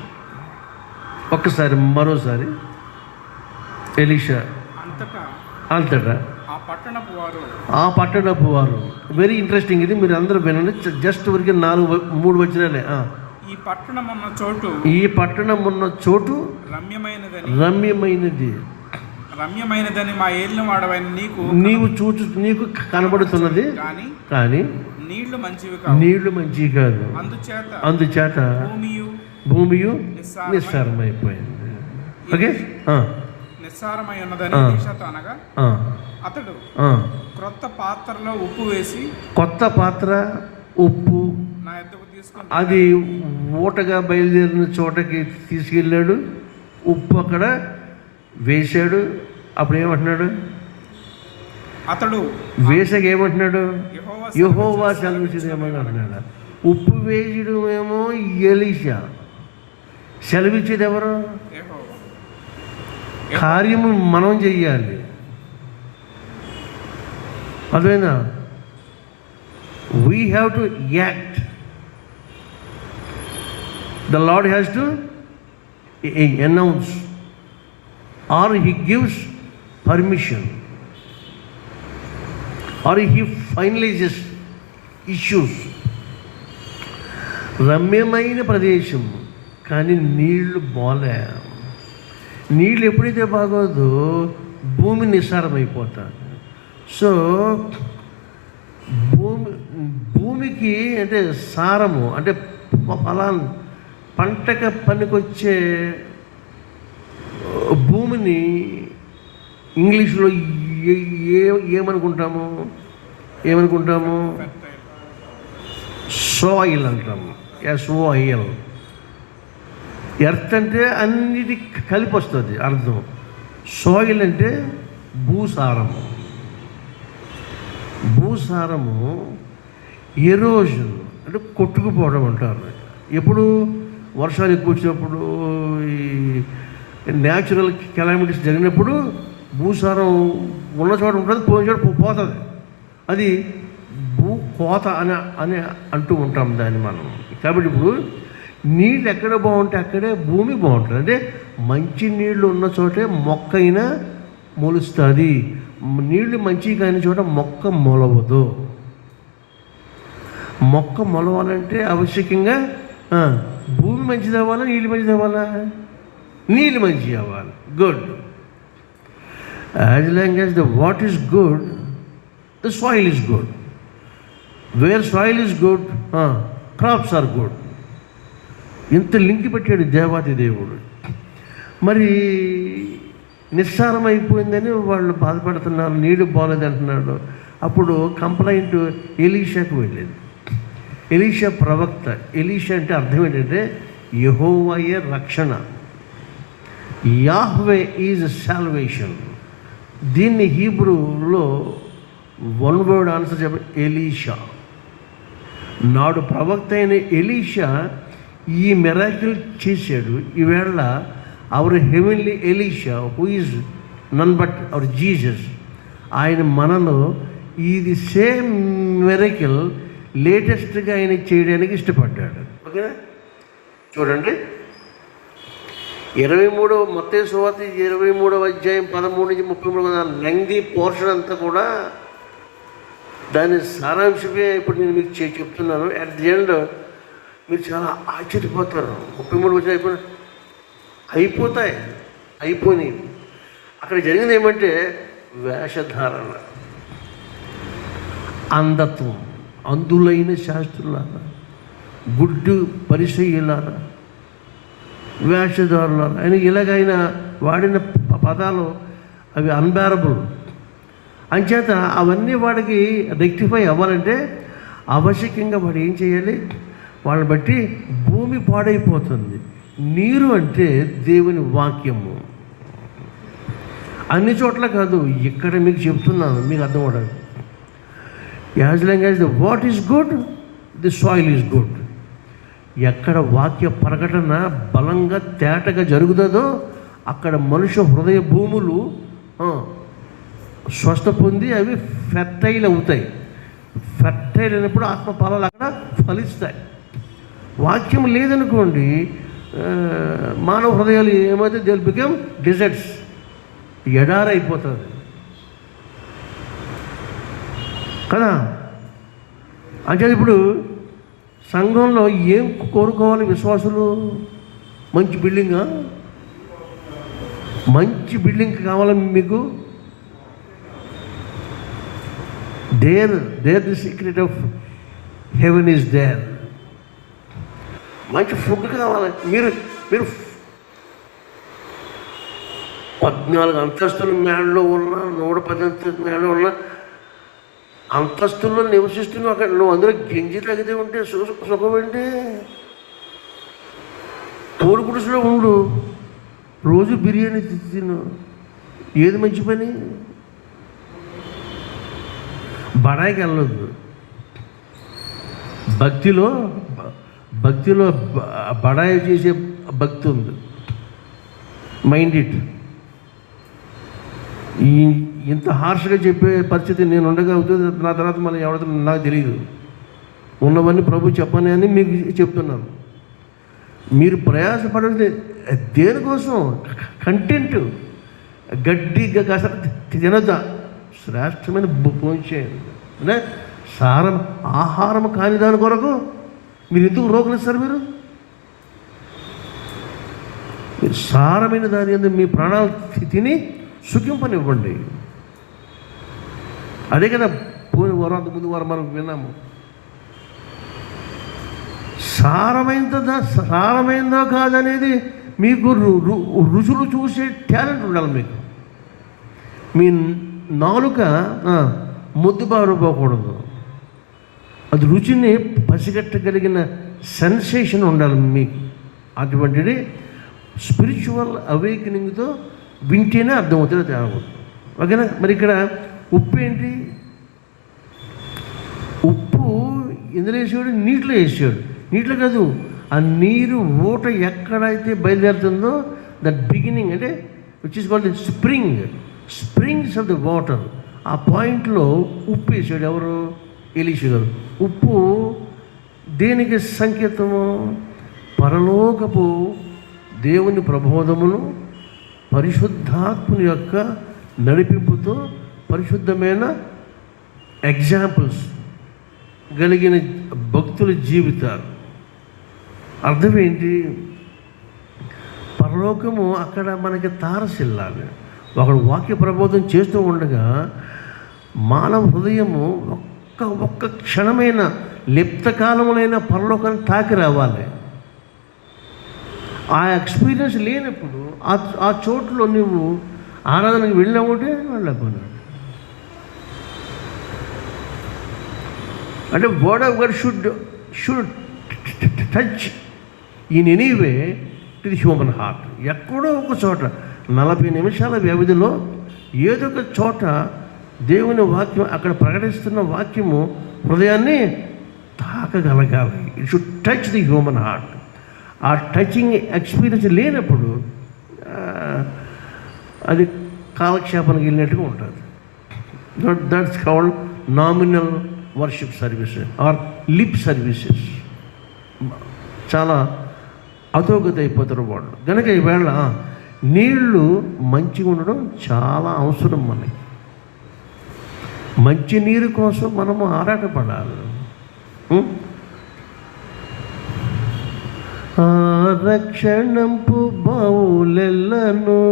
ఒక్కసారి మరోసారి ఎలీషా అంతటా ఆ పట్టణపు వారు. Very interesting. ఇది మీరు అందరూ వినండి. జస్ట్ వరకు 3 వచనాలే. ఈ పట్టణం ఉన్న చోటు రమ్యమైనదని మా ఏలిన వాడవైన నీకు కనబడుతున్నది, కానీ నీళ్లు మంచివి కాదు. అందుచేత భూమియు నిస్సారమైపోయింది. ఓకే, నిస్సారమై ఉన్నదని ఎలీషాతో అనగా, అతడు క్రొత్త పాత్రలో ఉప్పు వేసి, కొత్త పాత్ర ఉప్పు నా ఎద్దకు తీసుకుని అది ఊటగా బయలుదేరిన చోటకి తీసుకెళ్ళాడు. ఉప్పు అక్కడ వేశాడు. అప్పుడు ఏమంటున్నాడు? అతడు వేసాక ఏమంటున్నాడు? యెహోవా సెలవిచ్చేదేమని అంటున్నాడు. ఉప్పు వేయడం ఏమో ఎలీషా, సెలవిచ్చేది ఎవరు? కార్యము మనం చెయ్యాలి. అదేనా? We have to act. The lord has to announce or he gives permission or he finalises issues. రమ్యమైన ప్రదేశం, కానీ నీళ్లు బాలే. నీళ్ళు ఎప్పుడైతే బాగోదో భూమి నిస్సారమైపోతుంది. సో భూమికి అంటే సారము అంటే ఫలాన్ని పంటకు పనికొచ్చే భూమిని ఇంగ్లీష్లో ఏమనుకుంటాము? సాయిల్ అంటాము. SOIL. ఎర్త్ అంటే అన్నిటి కలిపి వస్తుంది అర్థం. సాయిల్ అంటే భూసారము. ఎరోజన్ అంటే కొట్టుకుపోవడం అంటారు. ఎప్పుడు వర్షాలు ఎక్కువ వచ్చినప్పుడు, ఈ న్యాచురల్ కెలామిటీస్ జరిగినప్పుడు భూసారం ఉన్న చోట ఉంటుంది, పోయిన చోట పోతుంది. అది కోత అని అంటూ ఉంటాం దాన్ని మనం. కాబట్టి ఇప్పుడు నీళ్ళు ఎక్కడ బాగుంటే అక్కడే భూమి బాగుంటుంది. అంటే మంచి నీళ్ళు ఉన్న చోటే మొక్క అయినా మొలుస్తుంది. నీళ్లు మంచివి కాని చోట మొక్క మొలవదు. మొక్క మొలవాలంటే ఆవశ్యకంగా భూమి మంచిది అవ్వాలా, నీళ్ళు మంచిది అవ్వాలా? నీళ్ళు మంచివి అవ్వాలి. Good. As long as the water is good, the soil is good. Where soil is good, crops are good. ఇంత లింక్ పెట్టాడు దేవాది దేవుడు. మరి నిస్సారం అయిపోయిందని వాళ్ళు బాధపడుతున్నారు, నీళ్ళు బాగలేదు అంటున్నాడు. అప్పుడు కంప్లైంట్ ఎలీషాకు వెళ్ళేది. ఎలీషా ప్రవక్త. ఎలీషా అంటే అర్థం ఏంటంటే యెహోవాయే రక్షణ, యాహ్వే ఈజ్ సాల్వేషన్. దీన్ని హీబ్రూలో వన్ వర్డ్ ఆన్సర్ చెప్పండి, ఎలీషా. నాడు ప్రవక్త అయిన ఎలీషా ఈ మిరాకిల్ చేశాడు. ఈవేళ our heavenly Elisha who is none but our Jesus, ఆయన మనలో ఇది సేమ్ మిరాకిల్ లేటెస్ట్గా ఆయన చేయడానికి ఇష్టపడ్డాడు. ఓకేనా? చూడండి 23వ మత్తయి సువార్త 23వ అధ్యాయం 13 నుంచి 33 లెంగ్దీ పోర్షన్ అంతా కూడా దాని సారాంశమే ఇప్పుడు నేను మీకు చెప్తున్నాను. అట్ ది ఎండ్ మీరు చాలా ఆశ్చర్యపోతారు. 33 వచ్చి అయిపోయినాయి. అక్కడ జరిగింది ఏమంటే వేషధారణ, అంధత్వం, అందులైన శాస్త్రులారా, గుడ్డు పరిసయ్యులారా, వేషధారులారా. ఆయన ఇలాగైనా వాడిన పదాలు అవి అన్బేరబుల్. అంచేత అవన్నీ వాడికి రెక్టిఫై అవ్వాలంటే ఆవశ్యకంగా వాడు ఏం చేయాలి? వాళ్ళని బట్టి భూమి పాడైపోతుంది. నీరు అంటే దేవుని వాక్యము. అన్ని చోట్ల కాదు, ఇక్కడ మీకు చెప్తున్నాను, మీకు అర్థం అవడానికి. As long as the water is good, the soil is good. ఎక్కడ వాక్య ప్రకటన బలంగా తేటగా జరుగుతుందో అక్కడ మనుష్య హృదయ భూములు స్వస్థ పొంది అవి ఫెర్టైల్ అవుతాయి. ఫెర్టైల్ అయినప్పుడు ఆత్మ ఫలాలు అక్కడ ఫలిస్తాయి. వాక్యం లేదనుకోండి, మానవ హృదయాలు ఏమైతే దే విల్ బికమ్ డిజర్ట్స్, ఎడారైపోతుంది కదా. అంటే ఇప్పుడు సంఘంలో ఏం కోరుకోవాలి విశ్వాసులు? మంచి బిల్డింగా? మంచి బిల్డింగ్ కావాలా మీకు? There the secret of heaven is there. మంచి ఫుడ్ కావాలి. మీరు 14 అంతస్తుల మేడలో ఉన్న, 110 అంతస్తుల మేడలో ఉన్న అంతస్తుల్లో నివసిస్తున్నావు. అక్కడ నువ్వు అందులో గింజి తగ్గితే ఉంటే సుఖం ఏంటి? తోడు గుడిసెలో ఉండు, రోజు బిర్యానీ తిను, ఏది మంచి పని? బడాయికి వెళ్ళొద్దు. భక్తిలో బడాయి చేసే భక్తి ఉంది. Mind it. ఇంత హార్ష్గా చెప్పే పరిస్థితి నేను ఉండగా అవుతుంది. నా తర్వాత మళ్ళీ ఎవరితో నాకు తెలియదు. ఉన్నవన్నీ ప్రభు చెప్పని అని మీకు చెప్తున్నాను. మీరు ప్రయాసపడేది దేనికోసం? కంటెంట్. గడ్డిగా కాస్త తినద్దా, శ్రేష్టమైన భోజనం చేయండి. అంటే ఆహారం కాని దాని కొరకు మీరు ఎందుకు రోగులు ఇస్తారు? మీరు సారమైన దాని ఎందుకు మీ ప్రాణాలు తిని సుఖింపనివ్వండి. అదే కదా పోయిన వారం, అంత ముందు వారం మనం విన్నాము. సారమైందో కాదనేది మీకు రుచులు చూసే టాలెంట్ ఉండాలి మీకు. మీ నాలుక ముద్దుబారిపోకూడదు. అది రుచిని పసిగట్టగలిగిన సెన్సేషన్ ఉండాలి మీకు. అటువంటిది స్పిరిచువల్ అవేకనింగ్తో వింటేనే అర్థమవుతుంది తేడా. ఓకేనా? మరి ఇక్కడ ఉప్పు ఏంటి? ఉప్పు ఎందులో వేసాడు? నీటిలో వేసాడు. నీటిలో కాదు, ఆ నీరు ఊట ఎక్కడైతే బయలుదేరుతుందో దట్ బిగినింగ్, అంటే which is called springs of the water, ఆ పాయింట్లో ఉప్పు వేసాడు. ఎవరు? ఎలీషా గారు. ఉప్పు దేనికి సంకేతము? పరలోకపు దేవుని ప్రబోధమును పరిశుద్ధాత్ముని యొక్క నడిపింపుతో పరిశుద్ధమైన ఎగ్జాంపుల్స్ కలిగిన భక్తుల జీవితాలు. అర్థం ఏంటి? పరలోకము అక్కడ మనకి తారసిల్లాలి. ఒకడు వాక్య ప్రబోధం చేస్తూ ఉండగా మానవ హృదయము ఒక్క క్షణమైన లిప్తకాలములైన పరలోకాన్ని తాకి రావాలి. ఆ ఎక్స్పీరియన్స్ లేనప్పుడు ఆ చోటులో నువ్వు ఆరాధనకు వెళ్ళావుంటే వెళ్ళకపోయినాడు. అంటే word of God should touch in anyway to the human heart. ఎక్కడో ఒక చోట 40 నిమిషాల వ్యవధిలో ఏదో ఒక చోట దేవుని వాక్యం, అక్కడ ప్రకటిస్తున్న వాక్యము హృదయాన్ని తాకగలగాలి. It should touch the human heart. ఆ టచింగ్ ఎక్స్పీరియన్స్ లేనప్పుడు అది కాలక్షేపానికి వెళ్ళినట్టుగా ఉంటుంది. That's called nominal worship services or lip services. చాలా అధోగతి అయిపోతారు వాళ్ళు. కనుక ఈవేళ నీళ్లు మంచిగా ఉండడం చాలా అవసరం మనకి. మంచి నీరు కోసం మనము ఆరాటపడాలి. రక్షణంపు బావులెల్లను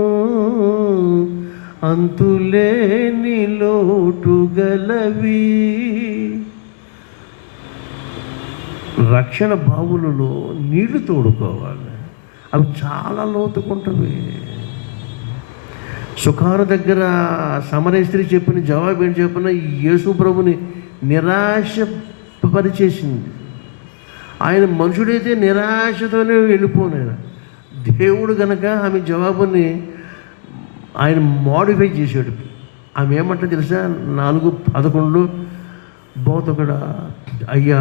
అంతులేని లోటు గలవి. రక్షణ బావులలో నీళ్లు తోడుకోవాలి. అవి చాలా లోతుకుంటవి. సుఖాను దగ్గర సమరయ స్త్రీ చెప్పిన జవాబు ఏంటి చెప్పిన యేసు ప్రభుని నిరాశపరిచేసింది. ఆయన మనుషుడైతే నిరాశతోనే వెళ్ళిపోయిన దేవుడు కనుక ఆమె జవాబుని ఆయన మోడిఫై చేశాడు. ఆమె ఏమంటే తెలుసా, 4:11 బోధకుడా, అయ్యా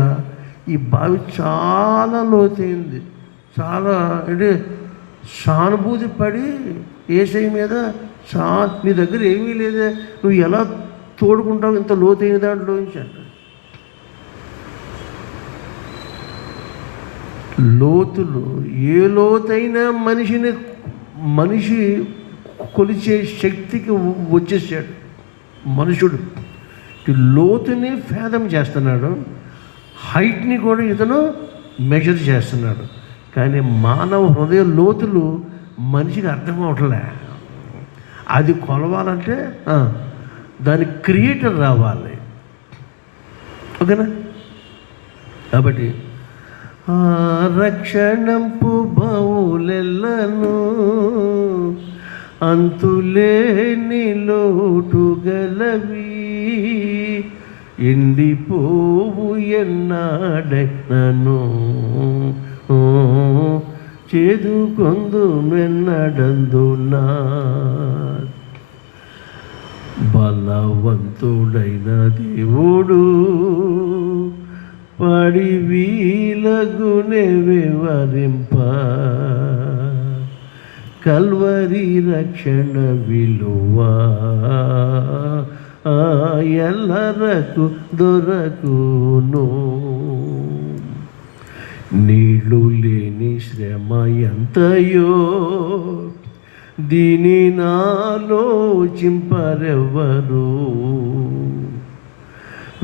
ఈ బావి చాలా లోతైంది, చాలా అంటే సానుభూతి పడి యేసయ్య మీద నీ దగ్గర ఏమీ లేదే, నువ్వు ఎలా తోడుకుంటావు ఇంత లోతైన దాంట్లో నుంచి అంట. లోతులు ఏ లోతైన మనిషి కొలిచే శక్తికి వచ్చేసాడు. మనుషుడు లోతుని ఫేదం చేస్తున్నాడు, హైట్ని కూడా ఇతను మెజర్ చేస్తున్నాడు. కానీ మానవ హృదయ లోతులు మనిషికి అర్థం అవట్లే. అది కొలవాలంటే దానికి క్రియేటర్ రావాలి. ఓకేనా? కాబట్టి రక్షణంపు బౌలెల్లను అంతులేని లోటు గలవి ఎండిపోవు ఎన్నాడైనను చేదుకొందు మెన్నడందునా బలవంతుడైన దేవుడు పడి వీలగునే వివరింప కల్వరి రక్షణ విలువ ఎల్లరకు దొరకును. నీళ్ళు లేని శ్రమ ఎంతయో దీని నాలోచింపరెవ్వరు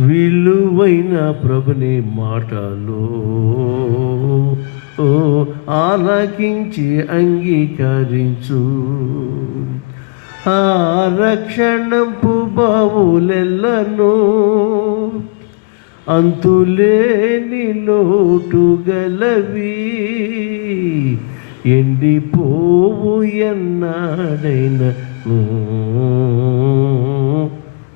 విలువైన ప్రభుని మాటలు ఆలకించి అంగీకరించు. ఆ రక్షణపు బావులెల్లను అంతులేని లోటు గలవి ఎండిపోవు ఎన్నాడైనను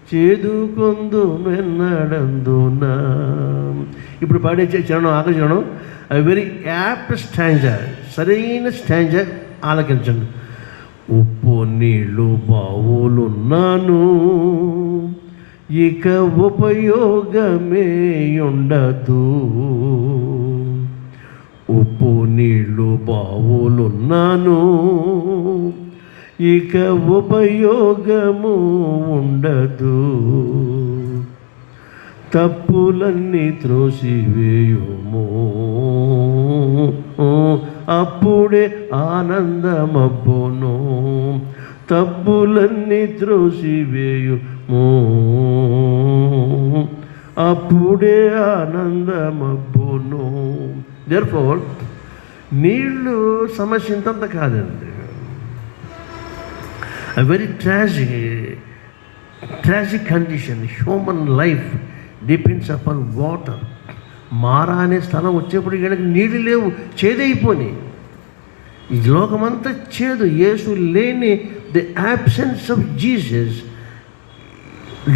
చేదుకొందు మెన్నడందునా. ఇప్పుడు పాడే చరణం ఆఖరి చరణం వెరీ యాప్ట్ స్టాంజా, సరైన స్టాంజా ఆలకించండి. ఉప్పు నీళ్ళు బావులున్నాను ఇక ఉపయోగమే ఉండదు. ఉప్పు నీళ్ళు బావులున్నాను ఇక ఉపయోగము ఉండదు. తప్పులన్నీ త్రోసివేయుము అప్పుడే ఆనందమబ్బును. తప్పులన్నీ త్రోసివేయుము అప్పుడే ఆనందమబ్బును. దేర్ఫోర్ నీళ్ళు సమస్య ఇంతంత కాదండి. A very tragic condition. Human life depends upon water. మారా అనే స్థలం వచ్చేప్పుడు వీళ్ళకి నీళ్ళు లేవు, చేదైపోయి. ఈ లోకమంతా చేదు. యేసు లేని the absence of Jesus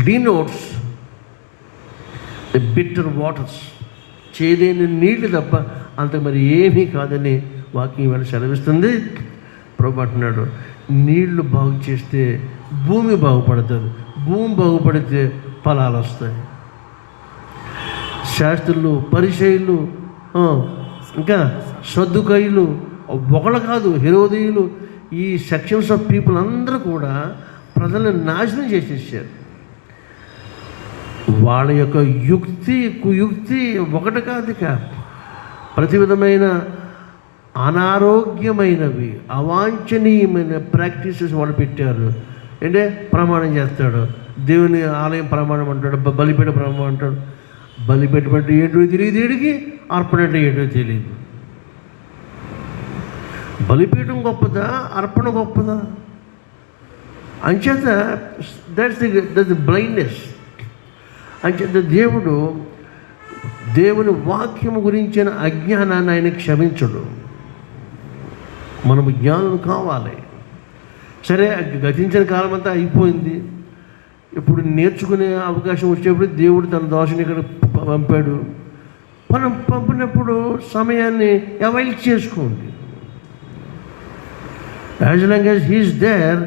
denotes the bitter waters. చేదైన నీళ్ళు తప్ప అంత మరి ఏమీ కాదని వాక్యం ఇవాళ సెలవిస్తుంది. ప్రభు అంటున్నాడు, నీళ్లు బాగు చేస్తే భూమి బాగుపడుతుంది, భూమి బాగుపడితే ఫలాలు వస్తాయి. శాస్త్రులు, పరిసయ్యులు, ఇంకా సద్దుకయ్యులు, ఒకళ్ళు కాదు హెరోదీయులు, ఈ సెక్షన్స్ ఆఫ్ పీపుల్ అందరూ కూడా ప్రజలను నాశనం చేసేసారు. వాళ్ళ యొక్క యుక్తి కుయుక్తి ఒకటి కాదు, ప్రతి విధమైన అనారోగ్యమైనవి అవాంఛనీయమైన ప్రాక్టీసెస్ వాళ్ళు పెట్టారు. అంటే ప్రమాణం చేస్తాడు, దేవుని ఆలయం ప్రమాణం అంటాడు, బలిపీఠ ప్రమాణం అంటాడు. బలిపీఠ అంటే ఏంటో తెలియదు, వీడికి అర్పణ అంటే ఏంటో తెలియదు. బలిపీఠం గొప్పదా, అర్పణ గొప్పదా? అంచేత దట్స్ ది బ్లైండ్నెస్. అంచేత దేవుని వాక్యము గురించిన అజ్ఞానాన్ని ఆయన క్షమించడు. మనము జ్ఞానం కావాలి. సరే, గతించిన కాలం అంతా అయిపోయింది. ఇప్పుడు నేర్చుకునే అవకాశం వచ్చేప్పుడు దేవుడు తన దోషని ఇక్కడ పంపాడు. మనం పంపినప్పుడు సమయాన్ని అవైల్ చేసుకోండి. As long as he is there,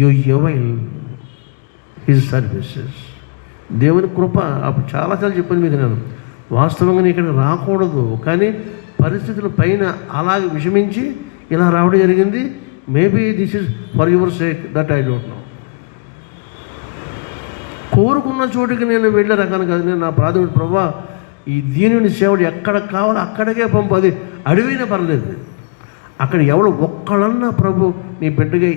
you avail his services. దేవుని కృప. అప్పుడు చాలాసార్లు చెప్పాను మీకు నేను, వాస్తవంగా ఇక్కడికి రాకూడదు, కానీ పరిస్థితుల పైన అలాగే విషమించి ఇలా రావడం జరిగింది. Maybe this is for your sake, that I don't know. కోరుకున్న చోటికి నేను వెళ్ళే రకాన్ని కాదు. నేను నా ప్రాథమిక ప్రభా, ఈ దీనిని సేవడు ఎక్కడ కావాలో అక్కడికే పంపు. అది అడవినా పర్లేదు, అక్కడ ఎవడు ఒక్కళ్ళన్నా ప్రభు నీ బిడ్డగా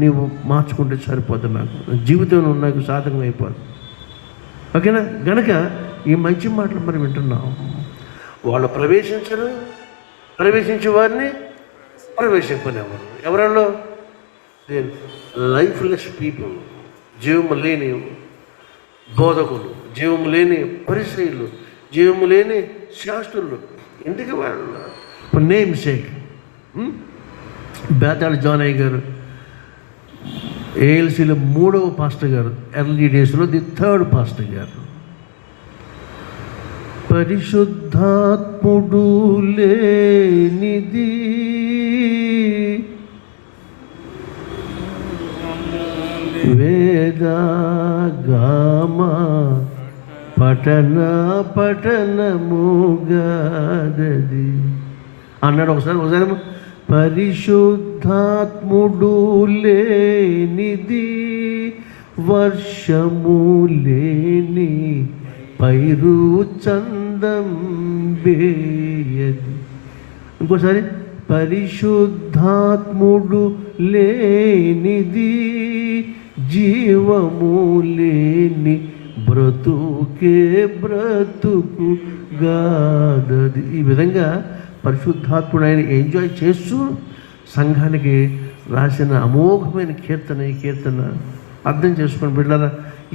నీవు మార్చుకుంటే సరిపోతుంది. నాకు జీవితంలో నాకు సాధకం అయిపోదు. ఓకేనా? గనక ఈ మంచి మాటలు మనం వింటున్నాం. వాళ్ళు ప్రవేశించే వారిని ప్రవేశింపనేవారు. ఎవరల్లో? లైఫ్లెస్ పీపుల్, జీవము లేని బోధకులు, జీవము లేని పరిచయులు, జీవము లేని శాస్త్రులు. ఎందుకు వాళ్ళు నేమ్ సేక్. బేతాళ జానయ్య గారు ఏఎల్సీలో 3వ పాస్టర్ గారు, ఎర్లీ డేస్లో ది 3rd పాస్టర్ గారు. పరిశుద్ధాత్ముడు లేనిది వేదగామ పఠనముగాదది అన్నాడు. ఒకసారి పరిశుద్ధాత్ముడు లేనిది వర్షము లేని పైరు చందం వేయది. ఇంకోసారి, పరిశుద్ధాత్ముడు లేనిది జీవము లేని బ్రతుకే బ్రతుకు గాదది. ఈ విధంగా పరిశుద్ధాత్ముడు ఆయన ఎంజాయ్ చేస్తూ సంఘానికి రాసిన అమోఘమైన కీర్తన. ఈ కీర్తన అర్థం చేసుకొని బిడ్డలారా,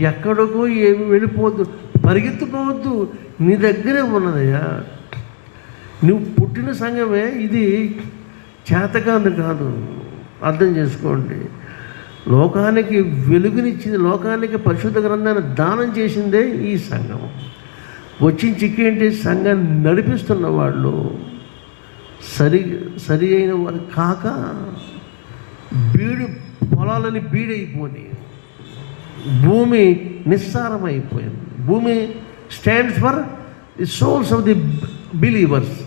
ఎక్కడికో ఏమి వెళ్ళిపోవద్దు, పరిగెత్తుకోవద్దు, నీ దగ్గరే ఉన్నదయ్యా. నువ్వు పుట్టిన సంఘమే ఇది, చేతకాంది కాదు. అర్థం చేసుకోండి. లోకానికి వెలుగునిచ్చింది, లోకానికి పరిశుద్ధ గ్రంథాన్ని దానం చేసిందే ఈ సంఘం. వచ్చి చిక్కేంటి, సంఘాన్ని నడిపిస్తున్న వాళ్ళు సరి అయిన వారు కాక పొలాలని బీడైపోయి భూమి నిస్సారమైపోయింది. భూమి stands for the souls of the believers.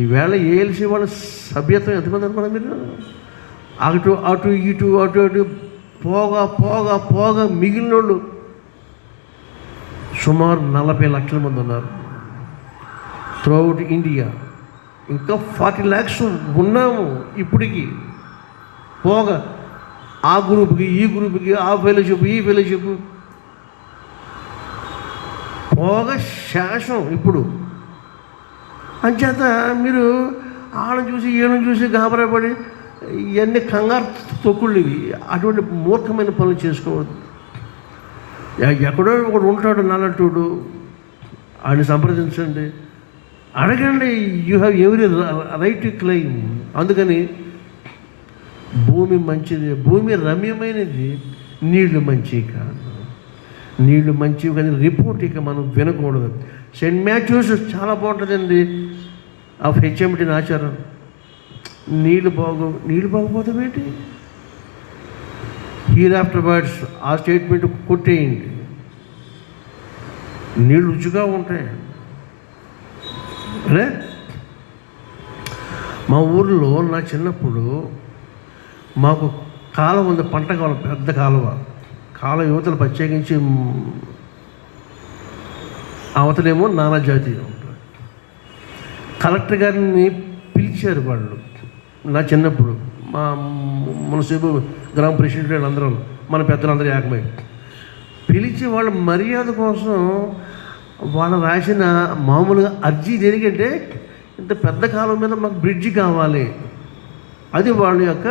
ఈవేళ ఏల్సి వాళ్ళ సభ్యత్వం ఎంతమంది అనుకున్నా మీరు? అటు అటు ఇటు అటు అటు పోగా మిగిలిన వాళ్ళు సుమారు 40 లక్షల మంది ఉన్నారు త్రూఅవుట్ ఇండియా. ఇంకా 40 lakhs ఉన్నాము ఇప్పటికి. పోగా ఆ గ్రూప్కి ఈ గ్రూప్కి, ఆ ఫెలోషిప్ ఈ ఫెలోషిప్, పోగా శేషం ఇప్పుడు. అంచేత మీరు వాళ్ళని చూసి వీళ్ళని చూసి గాబరాపడి ఇవన్నీ కంగారు తొక్కుళ్ళు ఇవి. అటువంటి మూర్ఖమైన పనులు చేసుకోవద్దు. ఎక్కడో ఒకడు ఉంటాడు నల్లటోడు, ఆయన్ని సంప్రదించండి, అడగండి. You have every right to claim. అందుకని భూమి మంచిది, భూమి రమ్యమైనది, నీళ్లు మంచివి కాదు. నీళ్లు మంచివి కానీ రిపోర్ట్ ఇక మనం వినకూడదు. సెయింట్ మాథ్యూస్ చాలా బాగుంటుందండి ఆఫ్ హెచ్ఎంటి ఆచారం. నీళ్ళు బాగపోతాం ఏంటి? హీర్ ఆఫ్టర్ వర్డ్స్ ఆ స్టేట్మెంట్ కొట్టేయండి. నీళ్ళు రుచిగా ఉంటాయి. అరే, మా ఊరిలో నా చిన్నప్పుడు మాకు కాలువ ఉంది, పంట కాలువ, పెద్ద కాలువ యువతలు ప్రత్యేకించి అవతలేమో నానా జాతి ఉంటారు. కలెక్టర్ గారిని పిలిచారు వాళ్ళు నా చిన్నప్పుడు. మా మున్సిపల్ గ్రామ ప్రెసిడెంట్ అందరం, మన పెద్దలందరూ ఏకమై పిలిచి వాళ్ళ మర్యాద కోసం వాళ్ళు రాసిన మామూలుగా అర్జీ దేనికంటే, ఇంత పెద్ద కాలం మీద మాకు బ్రిడ్జి కావాలి, అది వాళ్ళ యొక్క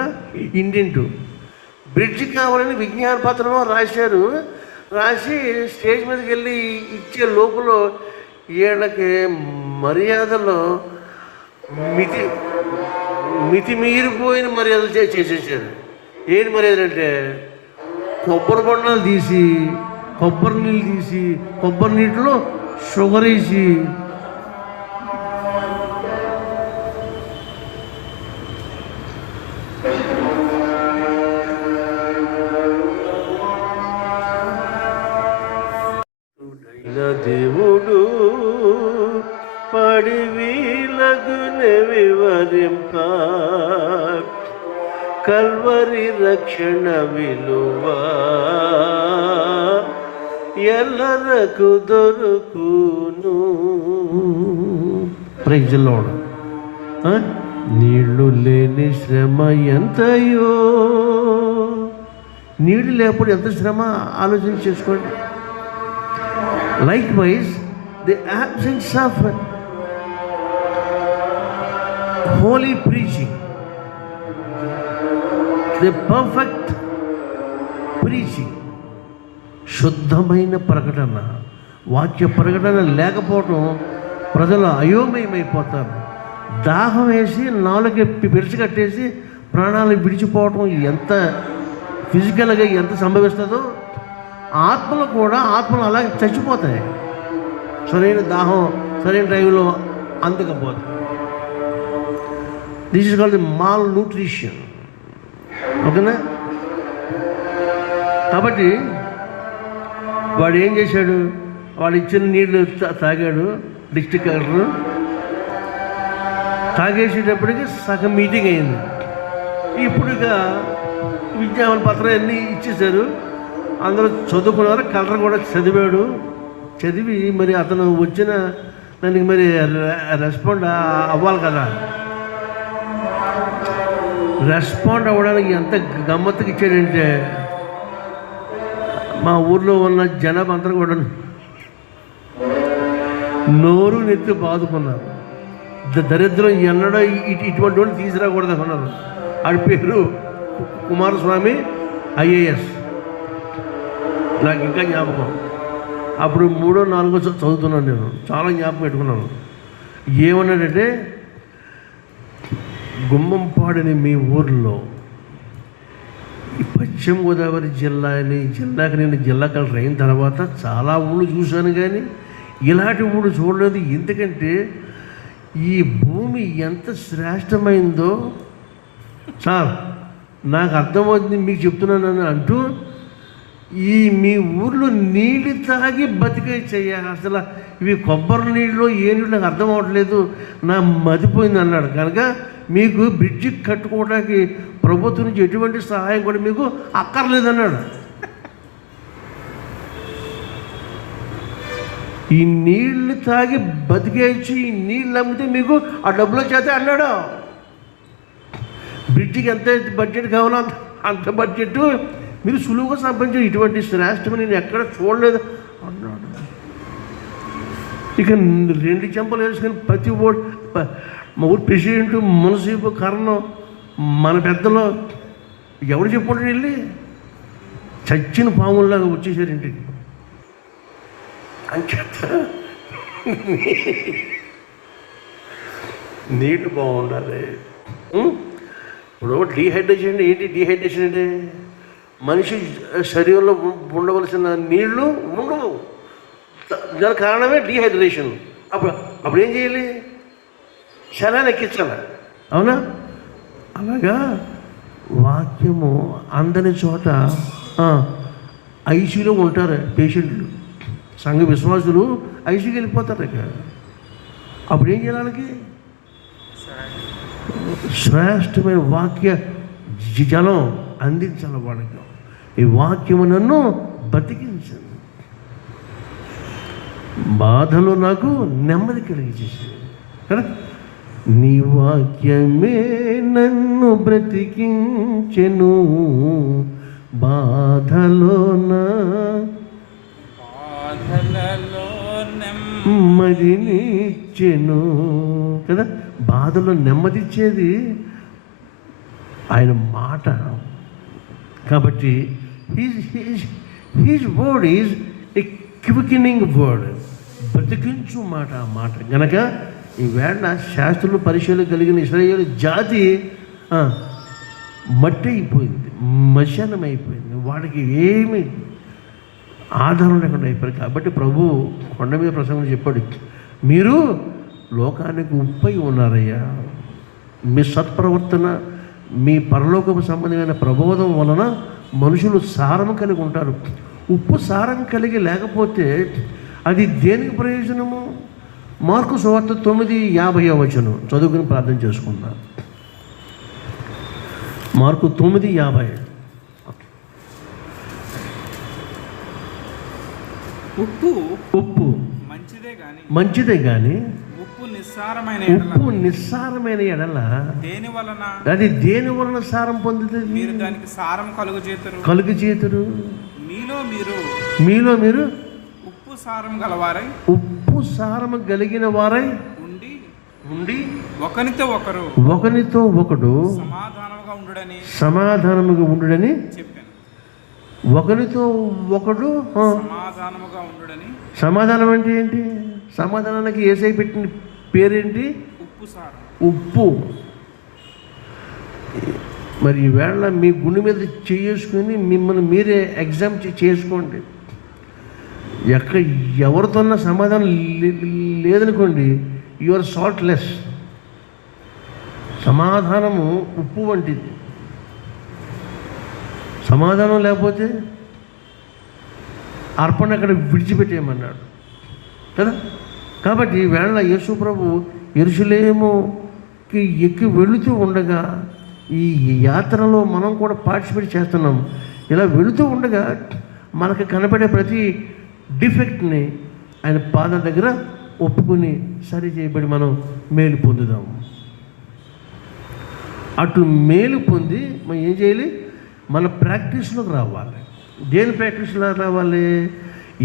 ఇండెంటు. బ్రిడ్జి కావాలని విజ్ఞాన పత్రం రాశారు. రాసి స్టేజ్ మీదకి వెళ్ళి ఇచ్చే లోపల వీళ్ళకి మర్యాదలో మితిమీరిపోయిన మర్యాదలు చేసేసారు. ఏంటి మరి ఏంటంటే కొబ్బరి బొండాలు తీసి కొబ్బరి నీళ్ళు తీసి కొబ్బరి నీటిలో షుగర్ వేసి దేవుడు పడివీలగునే వివరింప కల్వరి రక్షణ విలువ ఎల్లరకు దొరుకును. Praise Lord. నీళ్లు లేని శ్రమ ఎంతయో, నీళ్ళు లేకపోతే ఎంత శ్రమ ఆలోచన చేసుకోండి. Likewise, the absence of holy preaching, the perfect preaching, శుద్ధమైన ప్రకటన, వాక్య ప్రకటన లేకపోవటం ప్రజలు అయోమయమైపోతారు. దాహం వేసి నాలుగు పిలిచి కట్టేసి ప్రాణాలు విడిచిపోవటం ఎంత ఫిజికల్గా ఎంత సంభవిస్తుందో ఆత్మలు కూడా ఆత్మలు అలాగే చచ్చిపోతాయి. సరైన దాహం సరైన టైంలో అందకపోతాయి. This is called the malnutrition. ఓకేనా? కాబట్టి వాడు ఏం చేశాడు? వాడు ఇచ్చిన నీళ్ళు తాగాడు. డిస్ట్రిక్ట్ కలెక్టర్ తాగేసేటప్పటికి సగం మీటింగ్ అయింది. ఇప్పుడు ఇక విజ్ఞాపన పత్రాలు అన్నీ ఇచ్చేశారు. అందరూ చదువుకున్నారు. కలెక్టర్ కూడా చదివాడు. చదివి మరి అతను వచ్చిన దానికి మరి రెస్పాండ్ అవ్వాలి కదా. రెస్పాండ్ అవ్వడానికి ఎంత గమ్మత్తుగా ఇచ్చాడంటే మా ఊర్లో ఉన్న జనాభా అంతా కూడా నోరు నెత్తి బాదుకున్నారు. దరిద్రం ఎన్నడో ఇటువంటి వాళ్ళు తీసుకురాకూడదు అన్నారు. ఆడి పేరు కుమారస్వామి IAS. నాకు ఇంకా జ్ఞాపకం. అప్పుడు 3వ 4వ చదువుతున్నాను నేను. చాలా జ్ఞాపకం పెట్టుకున్నాను. ఏమన్నాడంటే, గుమ్మంపాడని మీ ఊర్లో ఈ పశ్చిమ గోదావరి జిల్లాకి నేను జిల్లా కలెక్టర్ అయిన తర్వాత చాలా ఊళ్ళు చూశాను, కానీ ఇలాంటి ఊళ్ళు చూడలేదు. ఎందుకంటే ఈ భూమి ఎంత శ్రేష్టమైందో సార్ నాకు అర్థమవుతుంది, మీకు చెప్తున్నానని అంటూ ఈ మీ ఊర్లో నీళ్ళు తాగి బతికే చెయ్యాలి. అసలు ఇవి కొబ్బరి నీళ్ళు ఏ నీళ్ళు నాకు అర్థం అవ్వట్లేదు, నా మతిపోయింది అన్నాడు. కనుక మీకు బ్రిడ్జి కట్టుకోవడానికి ప్రభుత్వం నుంచి ఎటువంటి సహాయం కూడా మీకు అక్కర్లేదన్నాడు. ఈ నీళ్లు తాగి బతికేసి ఈ నీళ్ళు అమ్మితే మీకు ఆ డబ్బులు వచ్చేస్తే అన్నాడు. బ్రిడ్జికి ఎంత బడ్జెట్ కావాలో అంత బడ్జెట్ మీరు సులువుగా సంపాదించారు. ఇటువంటి శ్రేష్టం నేను ఎక్కడ చూడలేదు అన్నాడు. ఇక 2 చెంపలు వేసుకొని ప్రతి ఓటు మా ఊరు ప్రెసిడెంట్, మున్సిపల్, కరణం, మన పెద్దలో ఎవరు చెప్పుకుంటారు వెళ్ళి చచ్చిన పాముల్లాగా వచ్చేసారు ఇంటికి. అంచేత నీళ్ళు బాగుండాలి. ఇప్పుడు డీహైడ్రేషన్ అంటే ఏంటి? డీహైడ్రేషన్ అంటే మనిషి శరీరంలో ఉండవలసిన నీళ్లు ఉండవు. దాని కారణమే డీహైడ్రేషన్. అప్పుడు ఏం చేయాలి? శలాన్ని ఎక్కించాలి. అవునా? అలాగా వాక్యము అందని చోట ఐసీలో ఉంటారు పేషెంట్లు, సంఘ విశ్వాసులు ఐసీకి వెళ్ళిపోతారు. ఇక అప్పుడు ఏం చేయాలి? శ్రేష్టమైన వాక్య జలం అందించాలి వాళ్ళకి. ఈ వాక్యము నన్ను బతికించింది, బాధలో నాకు నెమ్మది కలిగించేసింది కదా. నీ వాక్యమే నన్ను బ్రతికించెను, బాధలోన నెమ్మదినిచ్చెను కదా. బాధలో నెమ్మదిచ్చేది ఆయన మాట. కాబట్టి his word is a quickening word, బ్రతికించు మాట. ఆ మాట గనక ఈవేళ శాస్త్రులు పరిశీలన కలిగిన ఇశ్రాయేలు జాతి మట్టి అయిపోయింది, మశానం అయిపోయింది, వాడికి ఏమి ఆధారం లేకుండా అయిపోయింది. కాబట్టి ప్రభు కొండ మీద ప్రసంగం చెప్పాడు, మీరు లోకానికి ఉప్పై ఉన్నారయ్యా. మీ సత్ప్రవర్తన, మీ పరలోకపు సంబంధమైన ప్రబోధం వలన మనుషులు సారం కలిగి ఉంటారు. ఉప్పు సారం కలిగి లేకపోతే అది దేనికి ప్రయోజనము? మార్కు సువార్త 9:50 చదువుకుని ప్రార్థన చేసుకుందాం. మార్కు 9:50. ఉప్పు మంచిదే కానీ ఉప్పు నిస్సారమైన ఎడల అది దేని వలన సారం పొందుతుంది? మీరు దానికి సారం కలుగు చేతురు. మీలో మీరు ఉప్పు సారం కలిగిన వారై ఉండి ఒకనితో ఒకడు సమాధానముగా ఉండుడని చెప్పాను. ఒకనితో ఒకడు సమాధానం అంటే ఏంటి? సమాధానానికి యేసయ్య పెట్టిన పేరేంటి? ఉప్పు. మరి ఈవేళ మీ గుండె మీద చేసుకుని మిమ్మల్ని మీరే ఎగ్జామ్ చేసుకోండి. ఎవరితోన్నా సమాధానం లేదనుకోండి, యువర్ సాల్ట్లెస్. సమాధానము ఉప్పు వంటిది. సమాధానం లేకపోతే అర్పణ అక్కడ విడిచిపెట్టేయమన్నాడు కదా. కాబట్టి వేళ యేసు ప్రభు యెరూషలేముకి ఎక్కి వెళుతూ ఉండగా, ఈ యాత్రలో మనం కూడా పార్టిసిపేట్ చేస్తున్నాం. ఇలా వెళుతూ ఉండగా మనకు కనపడే ప్రతి డిఫెక్ట్ని ఆయన పాదాల దగ్గర ఒప్పుకొని సరి చేయబడి మనం మేలు పొందుదాం. అట్లు మేలు పొంది మనం ఏం చేయాలి? మన ప్రాక్టీస్లోకి రావాలి. దేని ప్రాక్టీస్లో రావాలి?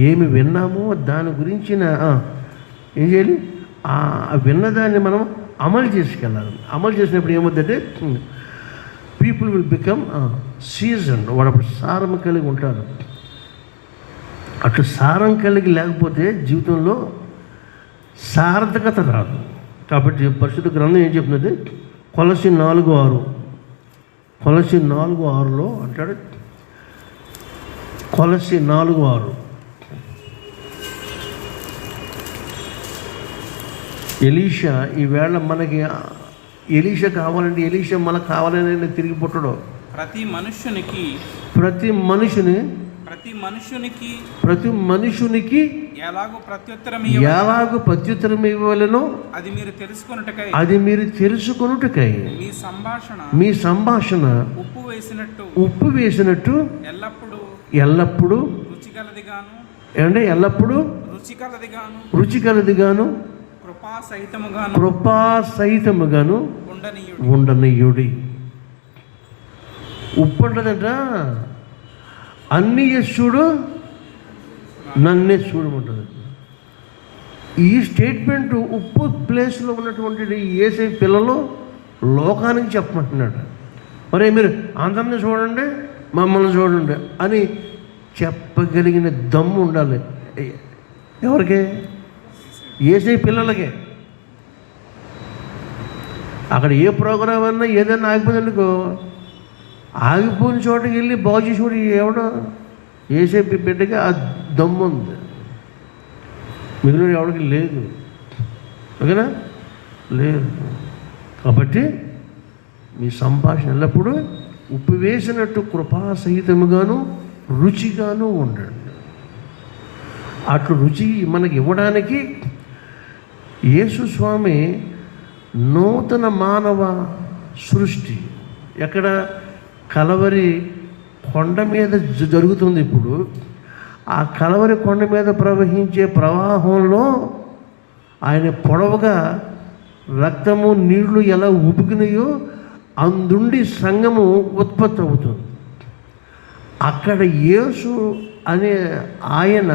ఏమి విన్నామో దాని గురించిన ఏం చేయాలి? ఆ విన్నదాన్ని మనం అమలు చేసుకెళ్ళాలి. అమలు చేసినప్పుడు ఏమవుతుందంటే పీపుల్ విల్ బికమ్ సీజన్. వాడు అప్పుడు సారం కలిగి ఉంటారు. అటు సారం కలిగి లేకపోతే జీవితంలో సార్థకత రాదు. కాబట్టి పరిశుద్ధ గ్రంథం ఏం చెప్తున్నది? కొలస్సీ 4:6 అంటాడు. కొలస్సీ 4:6 ఎలీషా ఈవేళ మనకి ఎలీషా కావాలంటే ఎలీషా మనకు కావాలని తిరిగి పుట్టడు. ప్రతి మనుషునికి ఎలాగో ప్రత్యుత్తరం ఇవ్వలేనో అది మీరు తెలుసుకొనుటకై మీ సంభాషణ ఉప్పు వేసినట్టు ఎల్లప్పుడూ రుచికలదిగాను కృపాసహితముగాను ఉండనీయుడి. ఉప్పు అంటదంట, అన్ని చూడు నన్నే చూడమంటుంది. ఈ స్టేట్మెంట్ ఉప్పు ప్లేస్లో ఉన్నటువంటి యేసయ్య పిల్లలు లోకానికి చెప్పమంటున్నాడు. మరి మీరు అందరినీ చూడండి, మమ్మల్ని చూడండి అని చెప్పగలిగిన దమ్ము ఉండాలి. ఎవరికి? యేసయ్య పిల్లలకే. అక్కడ ఏ ప్రోగ్రాం అన్నా ఏదైనా ఆగిపోయిందనుకో, ఆగిపోయిన చోటకి వెళ్ళి బాగు చేసేవాడు ఎవడో? యేసయ్య బిడ్డకి ఆ దమ్ము ఉంది, మిగిలిన ఎవరికి లేదు. ఓకేనా? లేదు. కాబట్టి మీ సంభాషణ ఎల్లప్పుడూ ఉప్పు వేసినట్టు కృపాసహితముగాను రుచిగాను ఉండండి. అట్లు రుచి మనకి ఇవ్వడానికి యేసు స్వామి నూతన మానవ సృష్టి ఎక్కడ? కలవరి కొండ మీద జరుగుతుంది. ఇప్పుడు ఆ కలవరి కొండ మీద ప్రవహించే ప్రవాహంలో ఆయన పొడవుగా రక్తము నీళ్లు ఎలా ఉబుకినాయో అందుండి సంఘము ఉత్పత్తి అవుతుంది. అక్కడ యేసు అనే ఆయన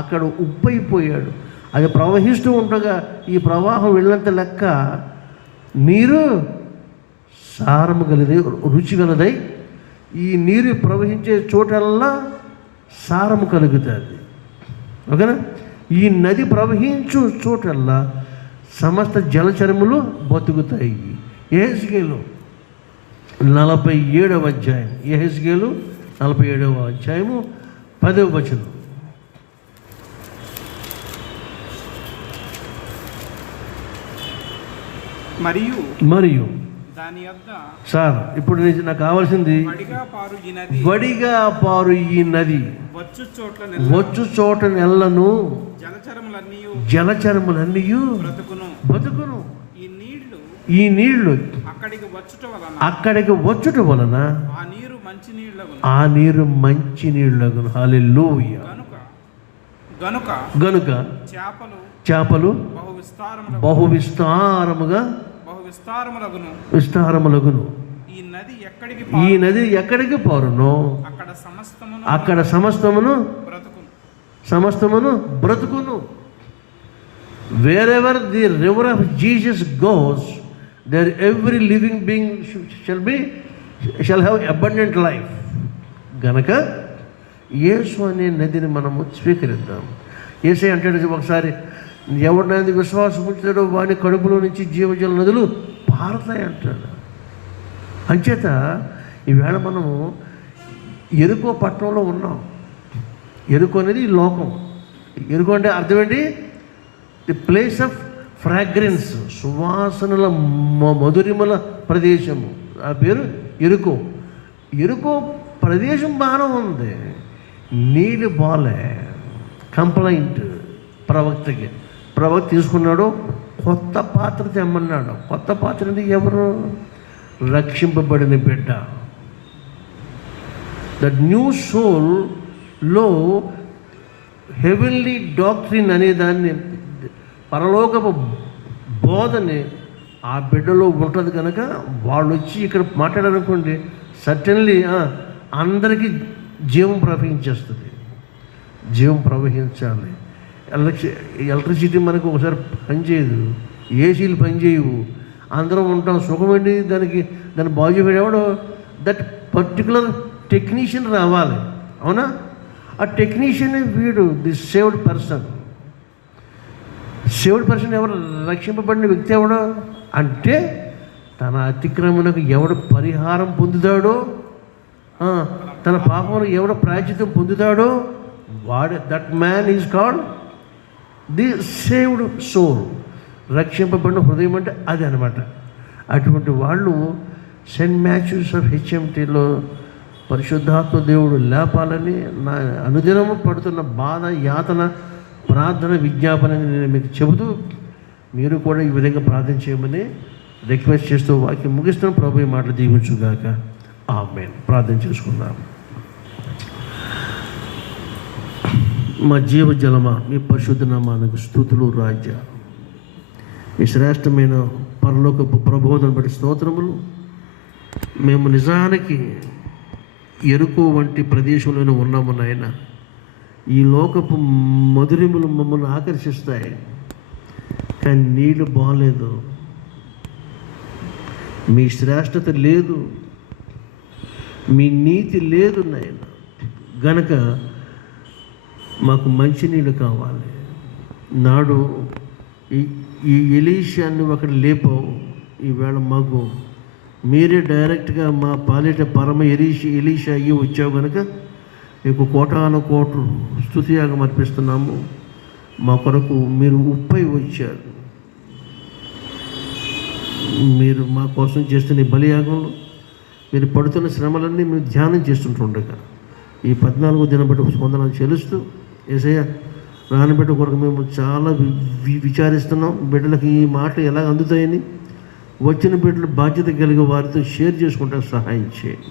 అక్కడ ఉప్పైపోయాడు. అది ప్రవహిస్తూ ఉండగా ఈ ప్రవాహం వెళ్ళినంత లెక్క నీరు సారము గలదై రుచి గలదై ఈ నీరు ప్రవహించే చోటల్లా సారము కలుగుతుంది. ఓకేనా? ఈ నది ప్రవహించు చోటల్లా సమస్త జలచరములు బతుకుతాయి. ఏసుకేలో 47వ అధ్యాయం, యెహెజ్కేలు 47వ అధ్యాయము 10వ వచనం. మరియు దాని యొద్ద సార్ ఇప్పుడు నాకు కావాల్సింది వడిగా పారు ఈ నది వచ్చు చోట నెల్లను జలచరములన్నీ బతుకును. ఈ నీళ్లు అక్కడికి వచ్చుట వలన ఆ నీరు మంచి నీళ్ళగును. హల్లెలూయా. గనుక చేపలు బహు విస్తారములగును. ఈ నది ఎక్కడికి పారునో అక్కడ సమస్తమును బ్రతుకును. Wherever the river of Jesus goes, there every living being shall have abundant life. గనక యేసు అనే నదిని మనము స్వీకరిద్దాం. యేసే అంటాడు ఒకసారి, ఎవరినైనా విశ్వాసం ఉంచుతాడో వాని కడుపులో నుంచి జీవజల నదులు పారుతాయి అంటాడు. అంచేత ఈవేళ మనము ఎరుకో పట్టణంలో ఉన్నాం. ఎరుకో అనేది లోకం. ఎరుకో అంటే అర్థం ఏంటి? ది ప్లేస్ ఆఫ్ ఫ్రాగ్రెన్స్, సువాసనల మధురిమల ప్రదేశము. ఆ పేరు ఎరుకో. ఎరుకో ప్రదేశం బాగానే ఉంది, నీళ్ళు బాలే. కంప్లైంట్ ప్రవక్తకి. ప్రవక్త తీసుకున్నాడు, కొత్త పాత్ర తెమ్మన్నాడు. కొత్త పాత్ర అంటే ఎవరు? రక్షింపబడిన బిడ్డ. ద న్యూ సోల్లో హెవెన్లీ డాక్ట్రిన్ అనే దాన్ని, పరలోకపు బోధని ఆ బిడ్డలో ఉంటుంది. కనుక వాళ్ళు వచ్చి ఇక్కడ మాట్లాడారనుకోండి, సర్టన్లీ అందరికీ జీవం ప్రవహించేస్తుంది. జీవం ప్రవహించాలి. ఎలక్ట్రిసిటీ మనకు ఒకసారి పనిచేయదు, ఏసీలు పనిచేయవు, అందరం ఉంటాం. సుఖం ఏంటి? దాన్ని బాగు చేయడం దట్ పర్టికులర్ టెక్నీషియన్ రావాలి. అవునా? ఆ టెక్నీషియన్ వీడు, the saved person. Saved person ఎవరు? రక్షింపబడిన వ్యక్తి ఎవడో అంటే తన అతిక్రమణకు ఎవడు పరిహారం పొందుతాడో, తన పాపమును ఎవడు ప్రాయశ్చిత్తం పొందుతాడో వాడు, that man is called the saved soul. రక్షింపబడిన హృదయం అంటే అది అనమాట. అటువంటి వాళ్ళు సెయింట్ మాథ్యూస్ ఆఫ్ హెచ్ఎంటీలో పరిశుద్ధాత్మ దేవుడు లేపాలని నా అనుదినము పడుతున్న బాధ, యాతన, ప్రార్థన, విజ్ఞాపన నేను మీకు చెబుతూ, మీరు కూడా ఈ విధంగా ప్రార్థన చేయమని రిక్వెస్ట్ చేస్తూ వాక్యం ముగిస్తున్న ప్రభు ఈ మాటలు దీవించుగాక. ఆమేన్. ప్రార్థన చేసుకుందాం. మా జీవజలమా, మీ పరిశుద్ధ నామానికి స్తుతులు రాజ్య. మీ శ్రేష్టమైన పరలోకపు ప్రబోధన బట్టి స్తోత్రములు. మేము నిజానికి ఎరుకు వంటి ప్రదేశంలోనే ఉన్నాము నాయన. ఈ లోకపు మధురిములు మమ్మల్ని ఆకర్షిస్తాయి, కానీ నీళ్ళు బాగలేదు, మీ శ్రేష్టత లేదు, మీ నీతి లేదు నాయన. గనక మాకు మంచినీళ్ళు కావాలి. నాడు ఈ ఎలీషాన్ని ఒకటి లేపావు, ఈవేళ మాకు మీరే డైరెక్ట్గా మా పాలిట పరమ ఎలీషా అయ్యి వచ్చావు. కనుక మీకు కోటాను కోట్లు స్తుతియాగం అర్పిస్తున్నాము. మా కొరకు మీరు ఉప్పై వచ్చారు. మీరు మా కోసం చేస్తున్న ఈ బలియాగంలో మీరు పడుతున్న శ్రమలన్నీ మేము ధ్యానం చేస్తుంటుండగా ఈ 14వ దినం బట్టి స్పందనలు చెల్లిస్తూ, యేసయ్య రాని బిడ్డ కొరకు మేము చాలా విచారిస్తున్నాం. బిడ్డలకు ఈ మాటలు ఎలా అందుతాయని, వచ్చిన బిడ్డలు బాధ్యత కలిగే వారితో షేర్ చేసుకుంటా సహాయం చేయండి.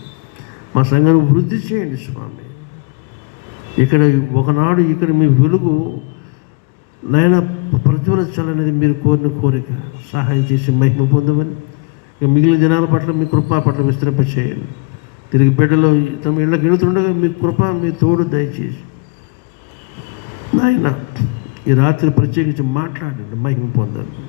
మా సంఘాన్ని వృద్ధి చేయండి స్వామి. ఇక్కడ ఒకనాడు ఇక్కడ మీ వెలుగు నాయన ప్రతిఫలించాలనేది మీరు కోరిన కోరిక. సహాయం చేసి మహిమ పొందమని, ఇక మిగిలిన దినాల పట్ల మీ కృపా పట్ల విస్తరింప చేయండి. తిరిగి బిడ్డలో తమ ఇళ్ళకి వెళుతుండగా మీ కృప, మీ తోడు దయచేసి నాయన ఈ రాత్రి ప్రత్యేకించి మాట్లాడండి, మహిమ పొందండి.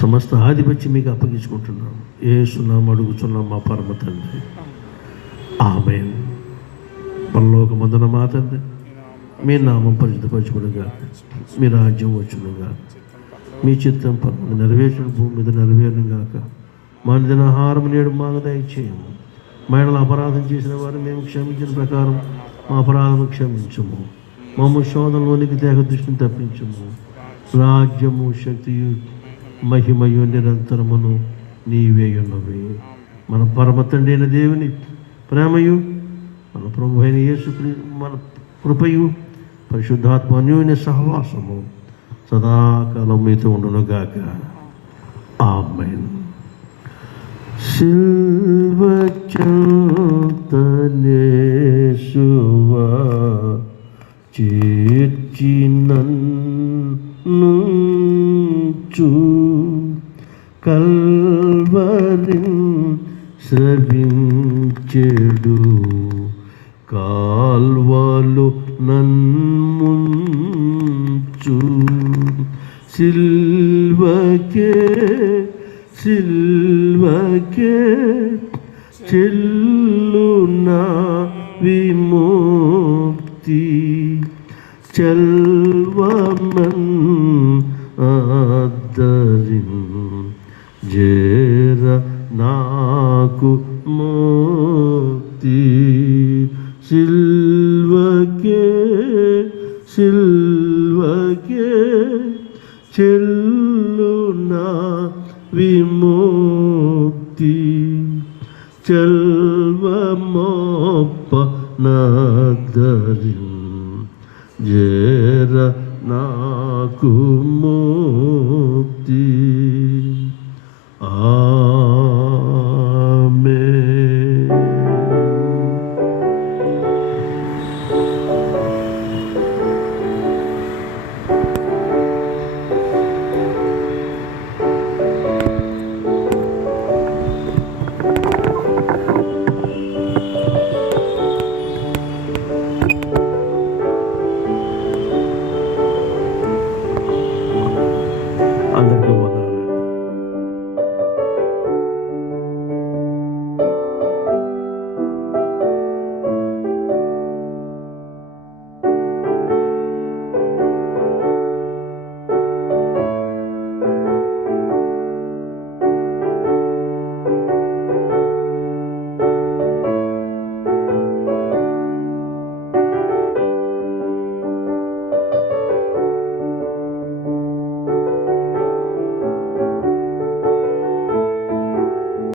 సమస్త ఆధిపత్యం మీకు అప్పగించుకుంటున్నాం. యేసునామమున అడుగుచున్నాం మా పరమ తండ్రి. ఆమేన్. పరలోకమందున మా తండ్రి, మీ నామం పరిశుద్ధపరచబడుగా, మీ రాజ్యం వచ్చునుగా, మీ చిత్తం పరమ నెరవేర్చిన భూమి మీద నెరవేరునుగాక. మా దినాహారం నేడు మాకు దయచేయము. మహిళలు అపరాధం చేసిన వారు మేము క్షమించిన ప్రకారం మా అపరాధము క్షమించము. మమ్మ శోధనలోనికి దేహ దృష్టిని తప్పించము. రాజ్యము, శక్తియు, మహిమయు నిరంతరమును నీవే ఉన్నవి. మన పరమ తండ్రి అయిన దేవుని ప్రేమయు, మన ప్రభు అయిన యేసు మన కృపయు, పరిశుద్ధాత్మ అన్యోన్య సహవాసము సదాకాలం మీతో ఉండునుగాక. ఆమేన్. సిల్వచంతనేశువా చేర్చినన్నుంచు కల్వరిన్ స్రవించెడు కాల్వలు నన్ముంచు సిల్వకే చెల్లునా విముక్తి చెల్వమన్ ఆదరిన్ జేర నాకు ముక్తి సిల్వకే చెల్లునా విముక్తి చెల్వమోప నాదరిన్ జేర నాకు